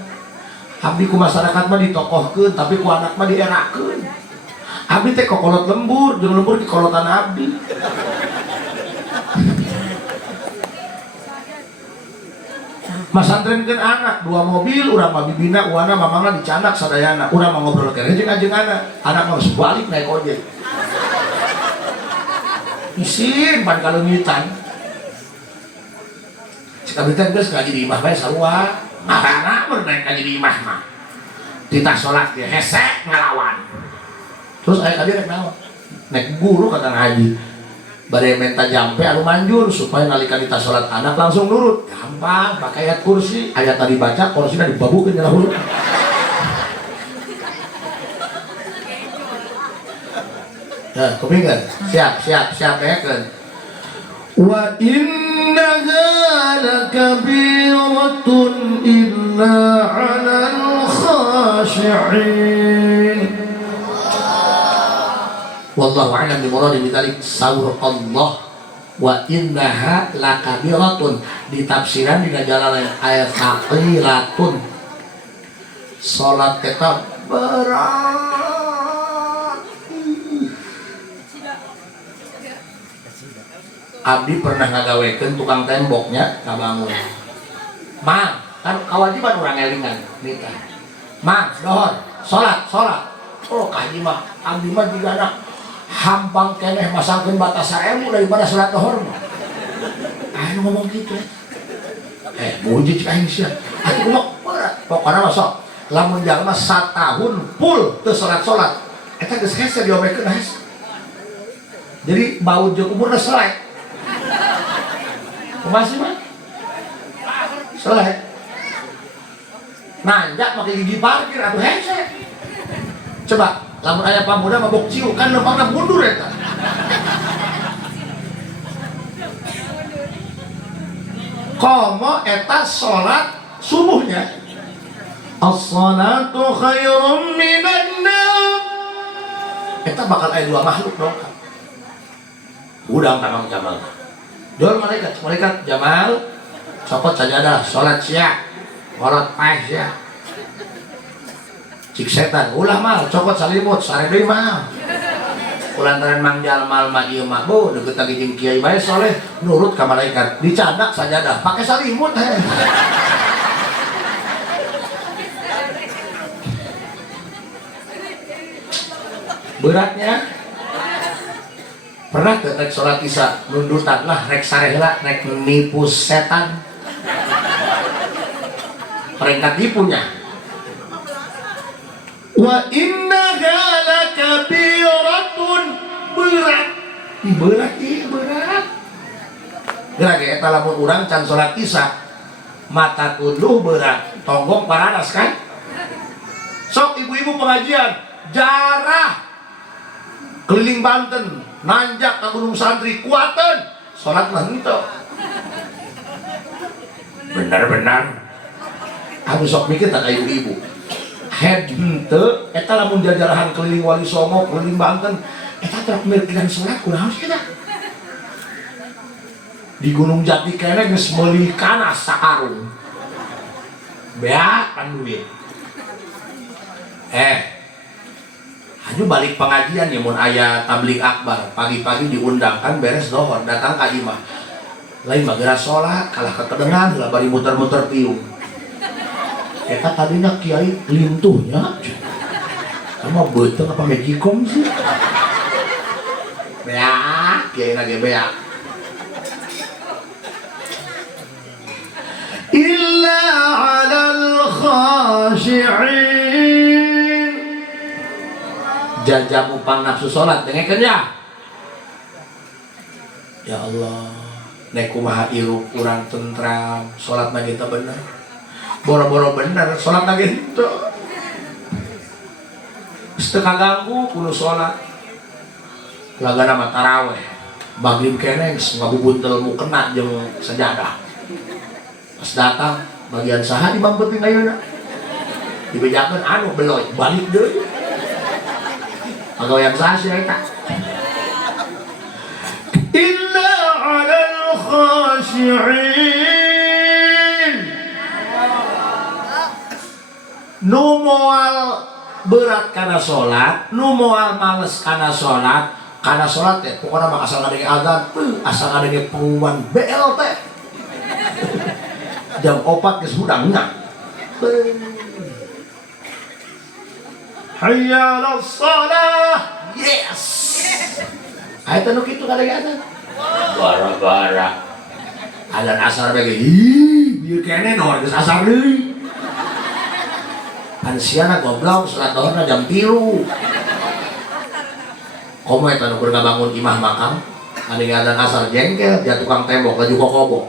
Abdi ku masyarakat mah ditokohkeun tapi ku anak mah dierakeun. Abdi teh kokolot lembur, jeung lembur di kolotan abdi. Masantrenkeun anak 2 mobil, urang mah bibina uana mamangna dicanak sadayana. Urang mah ngobrol keneh jeung ajeunganna. Anak mah geus balik naik ojek. Isin pan kaleumitan. Cek abdi teh geus ngaji di imah bae sarua. Marana meureun naik ngaji di imah mah. Titah salat ge hese ngalawan. Terus aya kadi rek naon? Nek guru kata ngaji. Bade menta jampe anu manjur supaya nalika dita salat anak langsung nurut. Gampang, pakai ayat kursi, ayat tadi baca, kursina dibabukeun cenah hulu. Nah, kupingkeun. Siap yakeun. Wa innaha lakabiratun illa 'alal khashi'in. Wallahu a'lam bimuradi bidzalik. Sawur Allah wa innaha lakabiratun ditafsiran dina Jalalain ayat taqilatun. Salat eta berat. Abdi pernah ngagawekeun tukang temboknya kabangun. Mang, kan kawajiban urang elingan nita. Mang, dohor, salat. Oh, kaji mah abdi mah juga anak hampang keneh masangkeun batas 1000 daripada salat dohor mah. Anu ngomong gitu. Muji cik aing sia. Atuh kumaha berat. Pokona mah sok lamun jalma satahun full teu salat. Eta geus hese diomekeun hese. Jadi baut jeung umurna selek. Kumaha sih mah? Selek. Nanjak make gigi parkir atuh hese. Coba lamun aya pamuda mabok ciu kan lempangna mundur eta. Komo eta salat subuhnya. As-salatu khairum minan naum. Eta bakal aya 2 makhluk dong. Udang tamang Jamal. Dol malaikat Jamal copot sajadah salat sia. Morot paeh sia. Cik setan, ulah mal, cokot salimut, sare deui mal. Kulantaran Mang Jalmal mah ieu mah bu, deukeut lagi jeung kiai bae soleh, nurut ka malaikat, dicadak sajadah, pake salimut he. Beratnya pernah teu rek salat Isya nundutan lah rek sarehla rek nipu setan. Peringkat tipunya. Wa innaha lakabiratun berat. Berat. Gerak eta lamun urang can salat Isya mata tunduh berat, tonggong paradas kan? Sok ibu-ibu pengajian jarah keliling Banten, nanjak ke Gunung Santri, kuaten salat mah henteu. Benar-benar anu sok mikir tak ibu-ibu. Head henteu eta lamun jajarahan keliling Wali Songo, keliling Banten, eta trek mirkiran salat kunaon sih eta? Di Gunung Jati kene geus meuli kanas sakarung. Beak kan duit. Hanya balik pengajian ya mun aya tabligh akbar, pagi-pagi diundang kan beres dohor datang ka imah. Lain mah geura salat kalah kekedengan lah bari muter-muter piung. Eta tadina kiai lintuhnya. Sama beuteuh apa megikom sih? Beak, kiai lagi beak. Illa 'alal khashi'in. Jajamu pang nafsu salat dengekeun ya. Ya Allah, nek kumaha irup urang tentram, salat mah kita bener. boro-boro bener sholat lagi itu setengah ganggu kudu sholat laga nama taraweh bagim keneng ngabubuntel mu kena jeung sajadah pas datang bagian saha imam penting ayeuna dibejakeun anu beloy balik deui pagawean saha sia eta illa 'alal khashi'in nu moal berat karena sholat, nu moal males karena sholat teh pokoknya mah asal ngadenge azan, asal ngadenge pengumuman BLT jam 4 geus hudang nya hayya 'alas shalah yes aya teh nu kitu ngadenge azan bara-bara azan asar bage ih bieu kene no geus asar deui ansiana goblok salat dohorna jam 3 komo eta nu keur ngabangun imah makam ade ngadan asar jengkel dia tukang tembok laju kokobo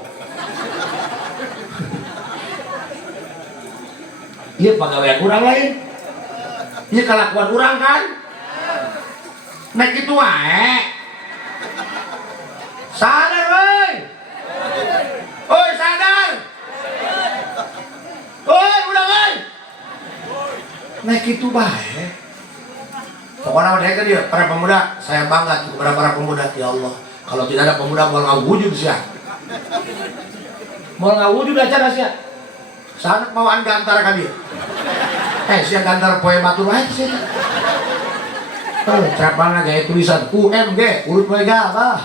ieu pagawean urang lain ieu kalakuan urang kan nek kitu wae sadar weh oi sadar oi udah weh nek itu baik pokoknya mereka dia para pemuda saya bangga kepada para pemuda ya Allah kalau tidak ada pemuda mau ngawujud sih mau ngawujud acara sih sanak mau anda antara kan dia sih antar poe batu lain sih terapang gaya tulisan UMG urut mega bah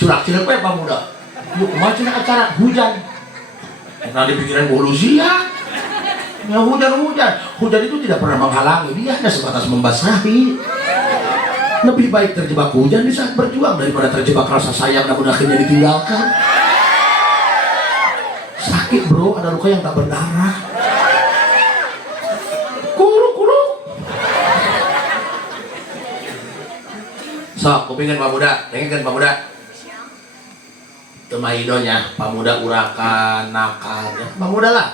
curang cilek we pemuda yuk macam acara hujan karena di pikiran Bolusia ya hujan itu tidak pernah menghalangi dia hanya sebatas membasahi lebih baik terjebak hujan di saat berjuang daripada terjebak rasa sayang namun akhirnya ditinggalkan sakit bro ada luka yang tak berdarah kulu sok kupingin pemuda dengerin pemuda temaidonya pemuda urakan nakalnya pemuda lah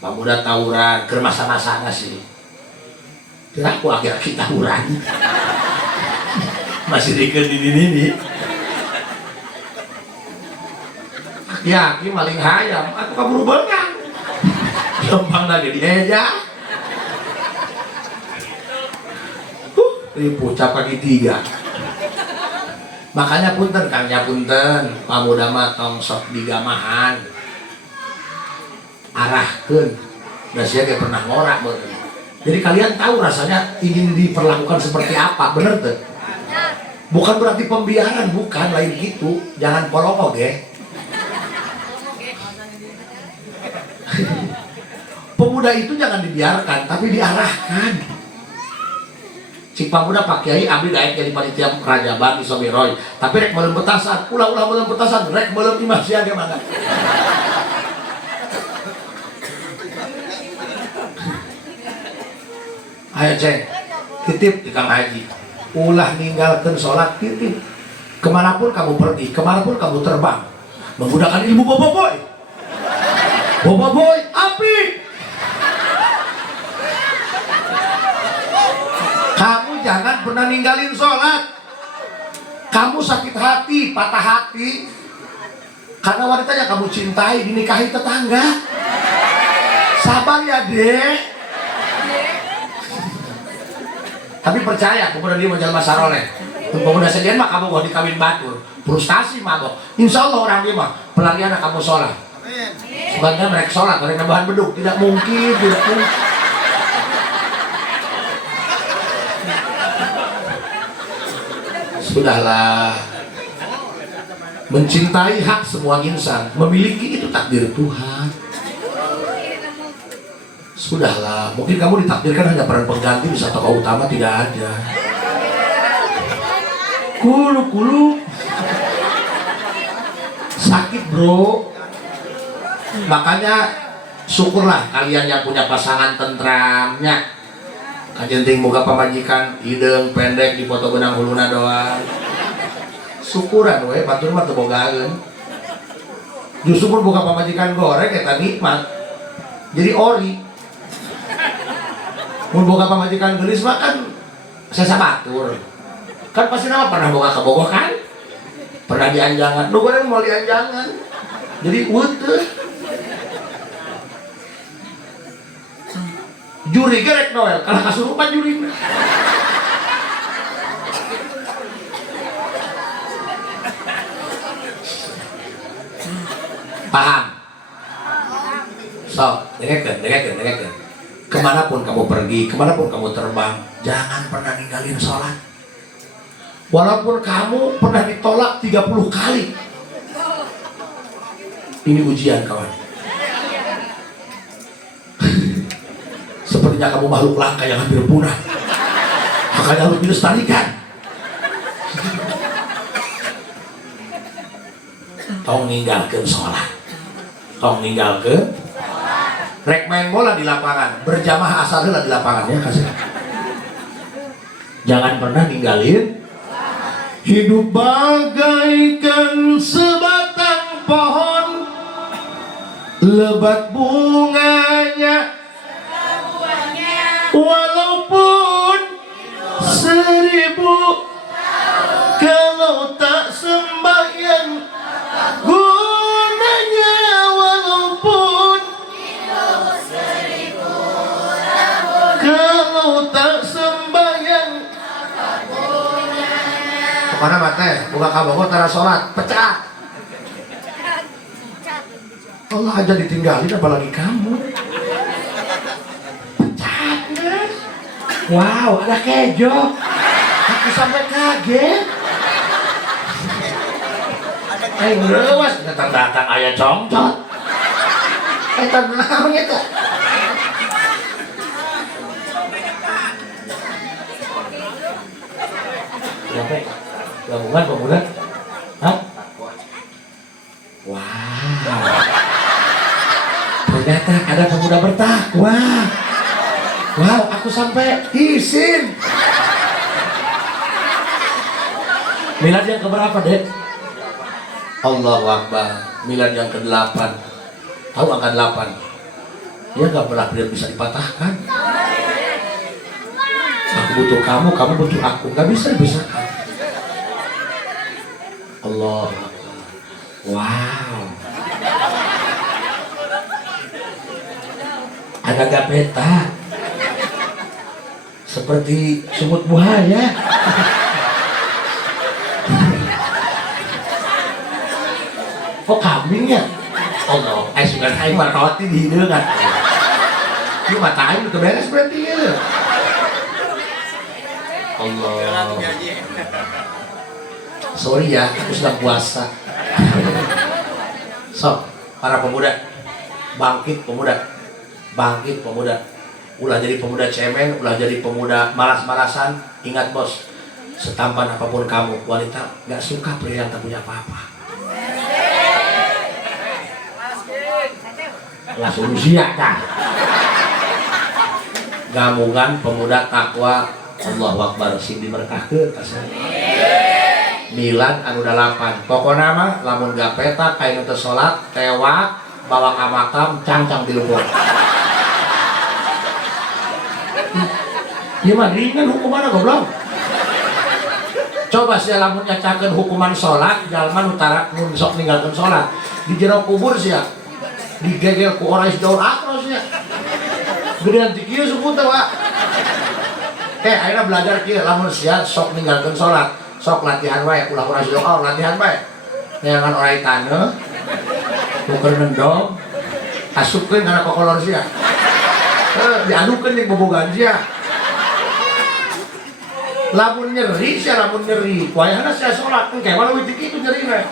pemuda tawuran ke masa-masa sih kira aku akhir-akhir tawuran masih dikit ini ya maling hayam aku kabur bengang gampang lagi dieja ribu cap kaki 3 makanya punten Kang nya punten pamuda mah tong sok digamahan arahkeun da sia ge pernah ngorak bener jadi kalian tahu rasanya ingin diperlakukan seperti apa bener tuh bukan berarti pembiaran bukan lain gitu jangan polong oge pemuda itu jangan dibiarkan tapi diarahkan si pemuda Pak Kiai abdi daek jadi panitia rajaban di Sobiroy tapi rek belum petasan ulah belum petasan rek belum imah sia ge mangga ayo ceng titip di Kang Haji ulah ninggalkan sholat titip kemanapun kamu pergi kemanapun kamu terbang menggunakan ilmu boboiboy api kamu jangan pernah ninggalin sholat kamu sakit hati, patah hati karena wanita yang kamu cintai dinikahi tetangga sabar ya dek tapi percaya pemuda dia menjalma saroleh pemuda sedian mah kamu mau dikawin batur frustasi mabok insya Allah orang dia mah pelarian kamu sholat sebenarnya mereka sholat mereka bahan beduk tidak mungkin sudahlah mencintai hak semua insan memiliki itu takdir Tuhan sudahlah mungkin kamu ditakdirkan hanya peran pengganti bisa tokoh utama tidak ada kulu sakit bro makanya syukurlah kalian yang punya pasangan tentramnya kajenting boga pamajikan hidung pendek di foto benang huluna doang syukuran we batur mah teu bogaeun. Justru pun buka pamajikan goreng eta nikmat. Jadi ori. Mun boga pamajikan geulis mah kan sesa batur. Kan pasti nama pernah boga kabogoh kan? Pernah dianjangan. Nu goreng mau dianjangan. Jadi uteuh. Juri gerek Noel, karena kasurupan juri. Paham? So, dengarkan. Kemanapun kamu pergi, kemanapun kamu terbang, jangan pernah ninggalin sholat. Walaupun kamu pernah ditolak 30 kali. Ini ujian kawan. Sepertinya kamu makhluk langka yang hampir punah. Makanya harus dilestarikan. Tong ninggalkeun sholat. Tong ninggalkeun. Rek main bola di lapangan, berjamaah asal heula di lapangan ya kasih. Jangan pernah ninggalin. Hidup bagaikan sebatang pohon, lebat bunganya. Walaupun 1000 kalau tak sembahyang gunanya, walaupun kalau tak sembahyang mana mate buka kabogoh tara sholat pecah. Allah aja ditinggalin apalagi kamu. Wow, ada kejo. Aku sampai kaget. Lewas, datang-datang ayah congcot. Tenang itu. Siapa? Gabungan pemuda? Hah? Wow. Ternyata ada pemuda bertakwa. Wow, aku sampai isin. Milad yang keberapa, Dek? Allahu Akbar. Milad yang ke-8. Tahu angka 8? Dia gak pernah bisa dipatahkan. Aku butuh kamu, kamu butuh aku. Gak bisa dipisahkan. Allah Akbar. Wow. Ada gapeta. Seperti semut buaya. Kok kambing ya? Allah, sudah aing mah roti di hideung kan. Ieu mata aing teu beres berarti ya. Allah. Sorry ya, aku sedang puasa. So, para pemuda, bangkit pemuda. Bangkit pemuda. Ulah jadi pemuda cemen, ulah jadi pemuda malas-malasan. Ingat bos, setampan apapun kamu, wanita gak suka pria yang tak punya apa-apa. Langsung usia kan. Gabungan pemuda takwa. Allahu Akbar, sing diberkahkeun kasih. Milad anu 8. Pokona mah lamun gapeta kain teu salat, tewak, bawa ka makam, cangcang di lubuk. Ieu mah ringan hukumanna goblok. Coba sia lamun nyacakeun hukuman salat, jalma nu tarak mun sok ninggalkeun salat, di jero kubur sia. Digegel ku orang daun akros nya. Gedean ti kieu suku teh, Pak. Ayeuna belajar kieu lamun sia sok ninggalkeun salat, sok latihan wae ulah urang doa latihan wae. Neangan orai taneuh, tuker nendong, asupkeun kana kokolor sia. Diadukeun jeung bobogan sia. Lamun nyeri sia lamun nyeri, wayahna sia salat engke wae leuwih kitu nyerina.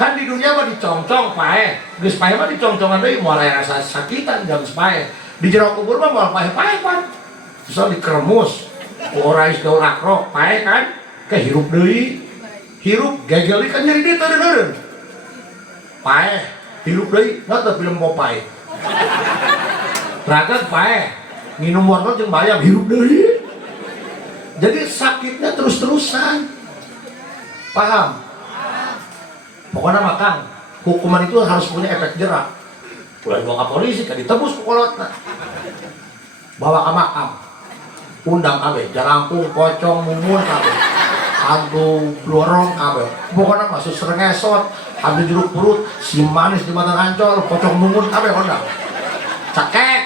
Kan di dunia mah dicongcong pae, geus pae mah dicongcongan deui moal aya rasa sakitan jam pae. Di jero kubur mah moal pae-pae pan. So dikeremus, ku orais daun akro pae kan, kehirup deui. Hirup gegel kan nyeri deui teu deureun. Pae, hirup deui, da teu film Popeye. Ragat pae, minum wortel jeung bayam hirup deui. Jadi sakitnya terus-terusan. Paham? Pokoknya makang hukuman itu harus punya efek jerak. Udah bawa ke polisi kan ditebus kukolotna. Bawa ke makam. Undang abe, jarangkung, pocong, mumun abe. Hantu blorong abe. Pokoknya masuk serengesot, ambil jeruk perut, si manis di mata ancol, pocong mumun abe undang. Cekek.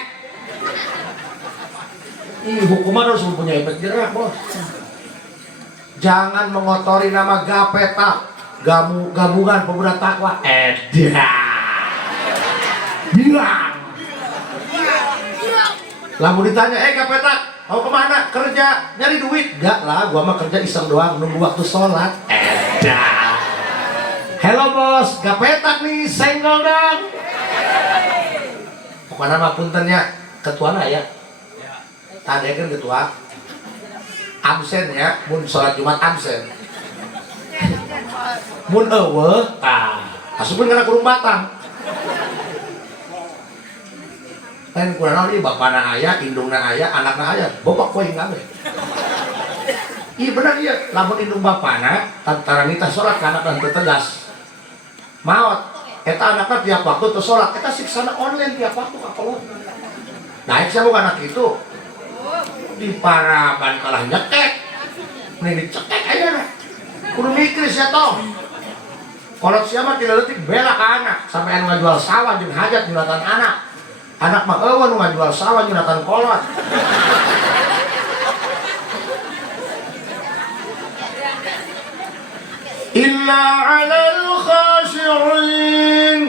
Hukuman harus punya efek jerak, bos. Jangan mengotori nama Gapeta, gabungan pemuda takwa. Bilang. Lalu ditanya, Gapeta, mau kemana? Kerja, nyari duit? Gak lah, gua mah kerja iseng doang, nunggu waktu sholat. Hello bos, Gapeta nih, senggol dong. Pokoknya mah puntennya, ketua ya. Tadi kan ketua absen ya, mun sholat Jumat absen. Mun eueuh, asupun kana kurung batang. Kan kurang ieu bapana aya, indungna aya, anakna aya, bopak poe ngabe. Iya bener ieu, lamun indung bapana tara nitah sholat ka anakna teu tegas. Maot, eta anakna tiap waktu teu sholat, eta siksana online tiap waktu ka kolot. Naik saya bukan anak itu. Di paraban kalah nyekek, mending dicekek aja nah. Kudu mikir sia toh. Kalau siapa tidak letik bela ke anak, sampai anu ngajual sawah jeung hajat nyunatan anak. Anak mah eueuh nu ngajual sawah nyunatan kolot. Illa 'alal khashi'in.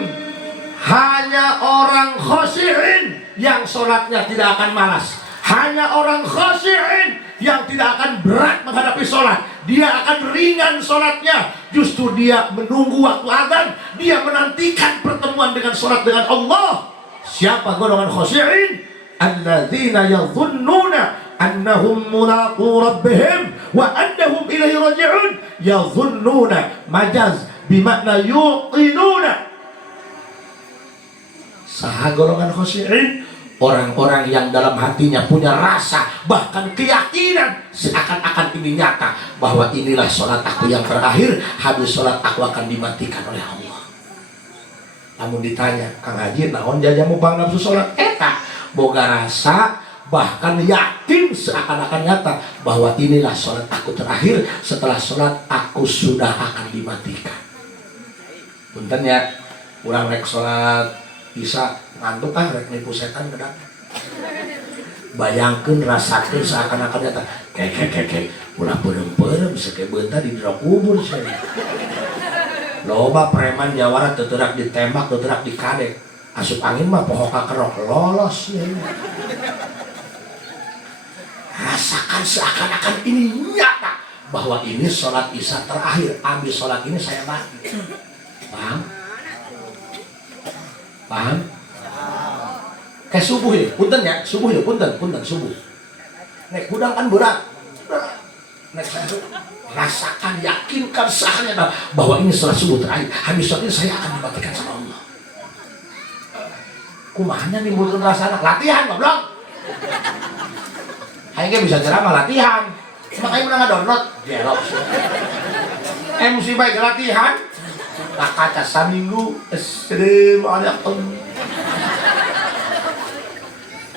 Hanya orang khashi'in yang sholatnya tidak akan malas. Hanya orang khashi'in yang tidak akan berat menghadapi sholat. Dia akan ringan sholatnya. Justru dia menunggu waktu azan. Dia menantikan pertemuan dengan sholat dengan Allah. Siapa golongan khashi'in? Alladzina yadhunnuna annahum mulaqu rabbihim wa annahum ilaihi raji'un. Yadhunnuna majaz bimakna yuqinuna. Saha golongan khashi'in? Orang-orang yang dalam hatinya punya rasa, bahkan keyakinan seakan-akan ini nyata bahwa inilah sholat aku yang terakhir, habis sholat aku akan dimatikan oleh Allah. Namun ditanya, Kang Haji, naon jajamu bang nafsu sholat? Eta boga rasa, bahkan yakin seakan-akan nyata bahwa inilah sholat aku terakhir, setelah sholat aku sudah akan dimatikan. Puntennya, urang rek sholat bisa ngantuk rek nipu setan kedak. Bayangkeun rasakeun seakan-akan nyata. Kek ulah peurem-peurem bisa ke beunta di jero kubur saya. Loba preman jawara teu teurak ditembak, teu teurak dikadek. Asup angin mah poho ka kerok lolos ya. Rasakan seakan-akan ini nyata bahwa ini sholat isya terakhir. Habis sholat ini saya mati. Paham? Paham? Kayak subuh ya, punten ya, subuh ya, punten subuh. Nek gudang kan berat. Nek saya rasakan, yakinkan sahnya bahwa ini sholat subuh terakhir. Habis sholat ini saya akan dimatikan sama Allah. Kumahnya nih butuh rasanya latihan, goblok. Kayaknya bisa ceramah latihan. Makanya pernah download, gelok. MC baik latihan. Nah kaca saminggu sering banyak.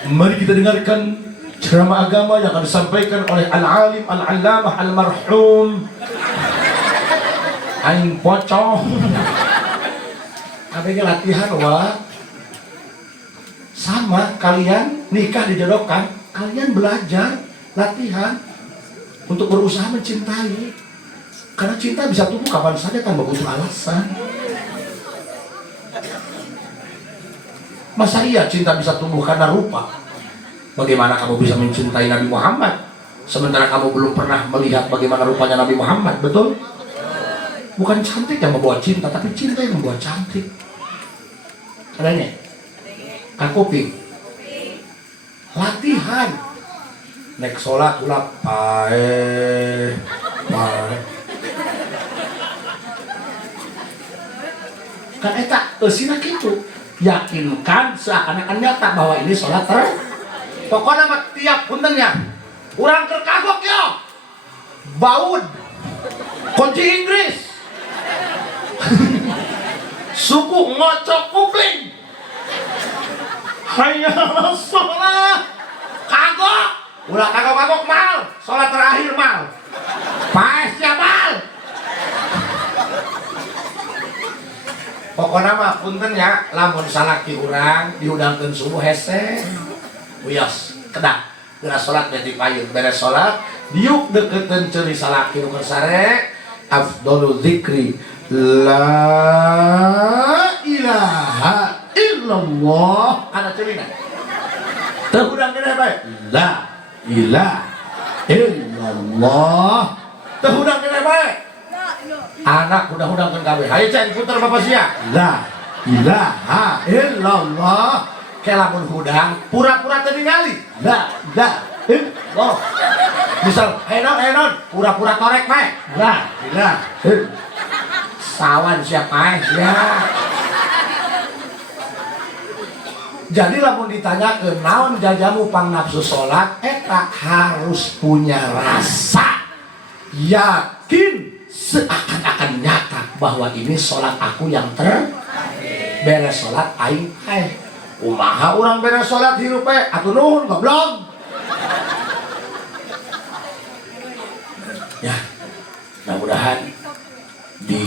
Mari kita dengarkan ceramah agama yang akan disampaikan oleh Al-Alim Al-Allamah Al-Marhum Aing pocong. Abg latihan wah. Sama kalian nikah dijodohkan, kalian belajar latihan untuk berusaha mencintai. Karena cinta bisa tumbuh kapan saja tanpa butuh alasan. Masa iya cinta bisa tumbuh karena rupa? Bagaimana kamu bisa mencintai Nabi Muhammad sementara kamu belum pernah melihat bagaimana rupanya Nabi Muhammad? Betul? Bukan cantik yang membawa cinta, tapi cinta yang membuat cantik. Adanya? Kuping. Latihan. Nek sholat ulap pae. Kan eta eusina kitu. Yakinkan seakan-akan nyata bahwa ini sholat pokoknya mah tiap puntennya urang terkagok yo baud kunci Inggris suku ngocok kupling. Hayya sholat. Kagok. Ulah kagok mal. Sholat terakhir mal. Paes ya mal. Pokoknya mah punten ya, lamun salaki urang diundangkeun subuh hese. Wios, kedak. Geus salat berarti payun, beres salat diuk deketeun ceuli salaki nu sare. Afdhalu dzikri la ilaha illallah kana ceulina. Teu udang keneh bae. La ilaha illallah. Teu udang keneh bae. Anak udang-udangkeun kabeh. Hayu can puter bapak sia. La ilaha illallah. Kelamun hudang pura-pura teu ningali. La illallah. Misal enon pura-pura torek bae. La ilaha sawan siapa ya. Jadi lamun ditanyakeun naon jajamu pang nafsu salat eta harus punya rasa yakin seakan-akan nyata bahwa ini sholat aku yang beres sholat aing kumaha urang beres sholat hirup atuh nuhun goblok. Ya, mudah-mudahan di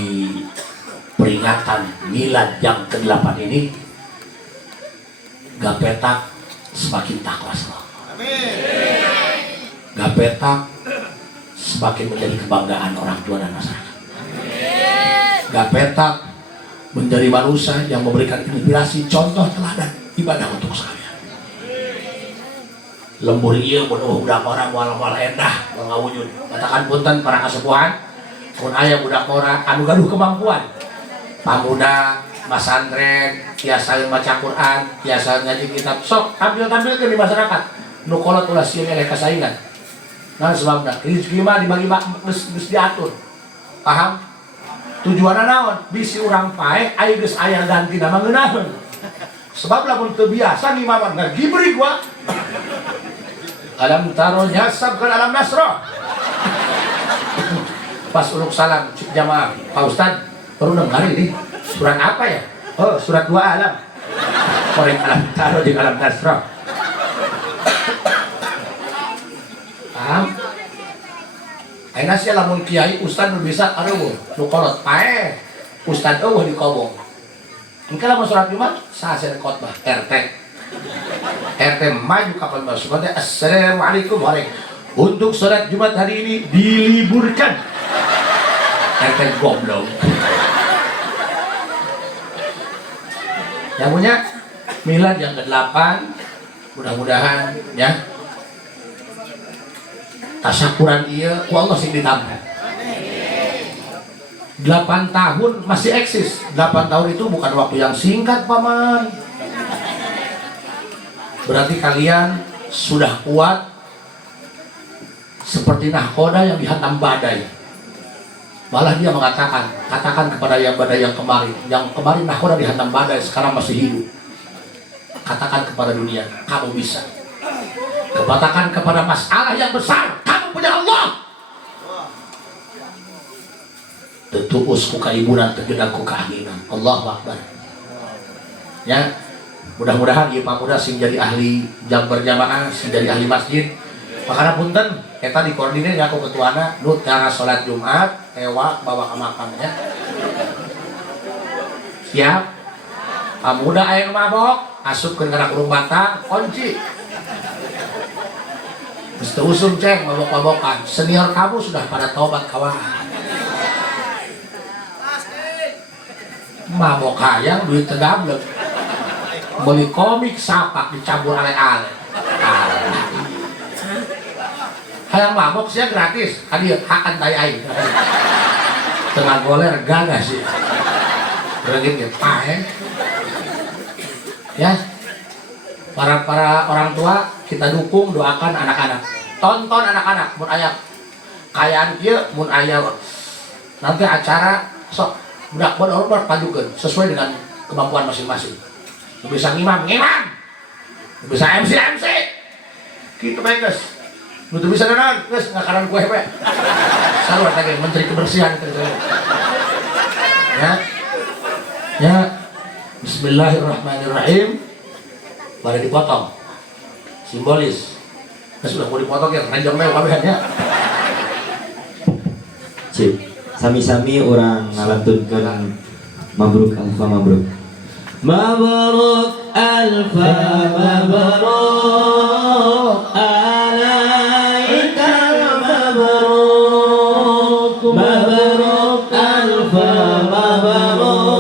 peringatan milad yang ke-8 ini gapetak semakin takwa Allah. Gapetak semakin menjadi kebanggaan orang tua dan masyarakat. Gapetak menjadi manusia yang memberikan inspirasi, contoh teladan ibadah untuk sekalian. Lembur ieu mun budak orang moal-moal endah ngawujud. Katakan punten para kasepuhan, mun aya budak ora anu gaduh kemampuan. Pamuda, masantren, tiasa maca Quran, tiasa ngaji kitab, sok tampil-tampilkeun di masyarakat. Nu kolot ulah sieun eleh kasaingan. Nah sebabnya rezeki mah dibagi geus diatur. Paham? Tujuanna naon? Bisi urang pae aya geus aya gantina mah ngeunaheun. Sebab lamun teu biasa ngimaman ngagibri gua. Alam taro nyasab ke alam nasro. Pas uluk salam jamaah, Pak Ustad perlu dengar ini surat apa ya? Oh, surat 2 alam. Korek alam taro jeung alam nasro. Paham? Ayeuna sia lamun kiai ustad nu bisa areueuh nu kolot pae ustad eueuh di kobong. Engke lamun salat Jumat saha khotbah RT maju kapal masuk teh assalamualaikum warahmatullahi. Untuk salat Jumat hari ini diliburkan. RT goblok. Yang punya milad yang ke-8 mudah-mudahan ya tasyakuran iya ku Allah sing ditambah. 8 tahun masih eksis. 8 tahun itu bukan waktu yang singkat paman. Berarti kalian sudah kuat seperti nahkoda yang dihantam badai. Malah dia mengatakan, katakan kepada yang badai yang kemarin nahkoda dihantam badai sekarang masih hidup. Katakan kepada dunia, kamu bisa. Katakan kepada masalah yang besar, kamu punya Allah. Tetuus ku kaiburan, terjedak ku keanginan. Allahu Akbar. Ya, mudah-mudahan ieu pamuda sing jadi ahli jam berjamaah, sing jadi ahli masjid. Makanya punten, kita dikoordinir ya ku ketuana, nu cara sholat Jumat, ewa bawa ke makamnya. Siap? Pamuda aya nu mabok, asupkeun kana kurung batang, kunci. Geus teu usum ceng mabok-mabokan. Senior kamu sudah pada tobat kawan. Mabok hayang duit teu gablek. Beli komik sapak dicampur ale-ale. Hayang mabok sia gratis. Hadiah hakan tai aing. Tengah goler gagah sih. Begitu ya, pae. Ya. Para orang tua kita dukung, doakan anak-anak. Tonton anak-anak mun aya kayaan kieu, mun aya nanti acara sok budak bener-bener padukeun sesuai dengan kemampuan masing-masing. Bisa ngimam, bisa MC. Gitu bae geus. Nu teu bisa naon, geus ngakaran kue bae. Sarua teh menteri kebersihan teh. Ya. Ya, Bismillahirrahmanirrahim. Pada dipotong, simbolis. Sudah mau dipotong ya, panjang mel kabehannya. Cik, sami-sami orang ngalantunkeun mabruk alfa mabruk. Mabruk alfa mabruk alaikal mabruk. Mabruk alfa mabruk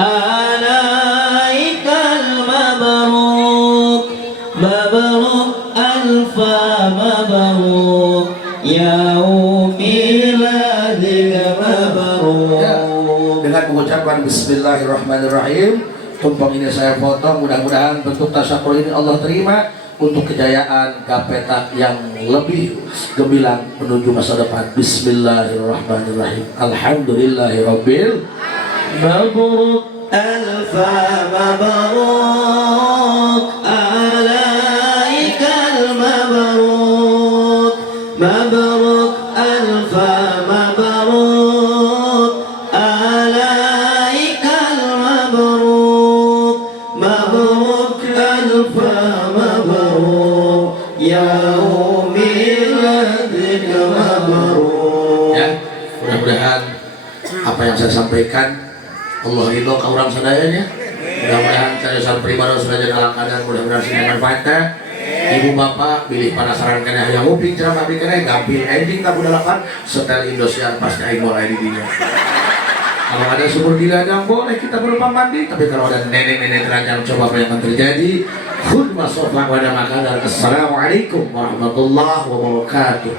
alaikal mabruk. Mabruk alfa mabruk yaumiladzika mabruk. Ya, dengan mengucapkan Bismillahirrahmanirrahim, tumpeng ini saya potong. Mudah-mudahan bentuk tasyakur ini Allah terima untuk kejayaan Gapeta yang lebih gemilang menuju masa depan. Bismillahirrahmanirrahim. Alhamdulillahirabbil Mabruk alfa mabruk alaikal mabruk. Mabruk alfa mabruk alaikal mabruk. Mabruk alfa mabruk yaumiladzika mabruk. Ya, mudah-mudahan apa yang saya sampaikan Allah ridho ka urang sadayanya. Mudah-mudahan cariyosan pribadi sudah jadi ala kadar, mudah-mudahan sing manfaatna. Ibu bapak pilih penasaran kena hayang uping ceramah abdi kena gampil ending tak budalakan setel Indosiar pasti aing mulai di dinya. Kalau ada sumur di ladang boleh kita berupa mandi, tapi kalau ada nenek-nenek telanjang coba apa yang akan terjadi. Khudmah sofak wadah makadar. Assalamualaikum warahmatullahi wabarakatuh.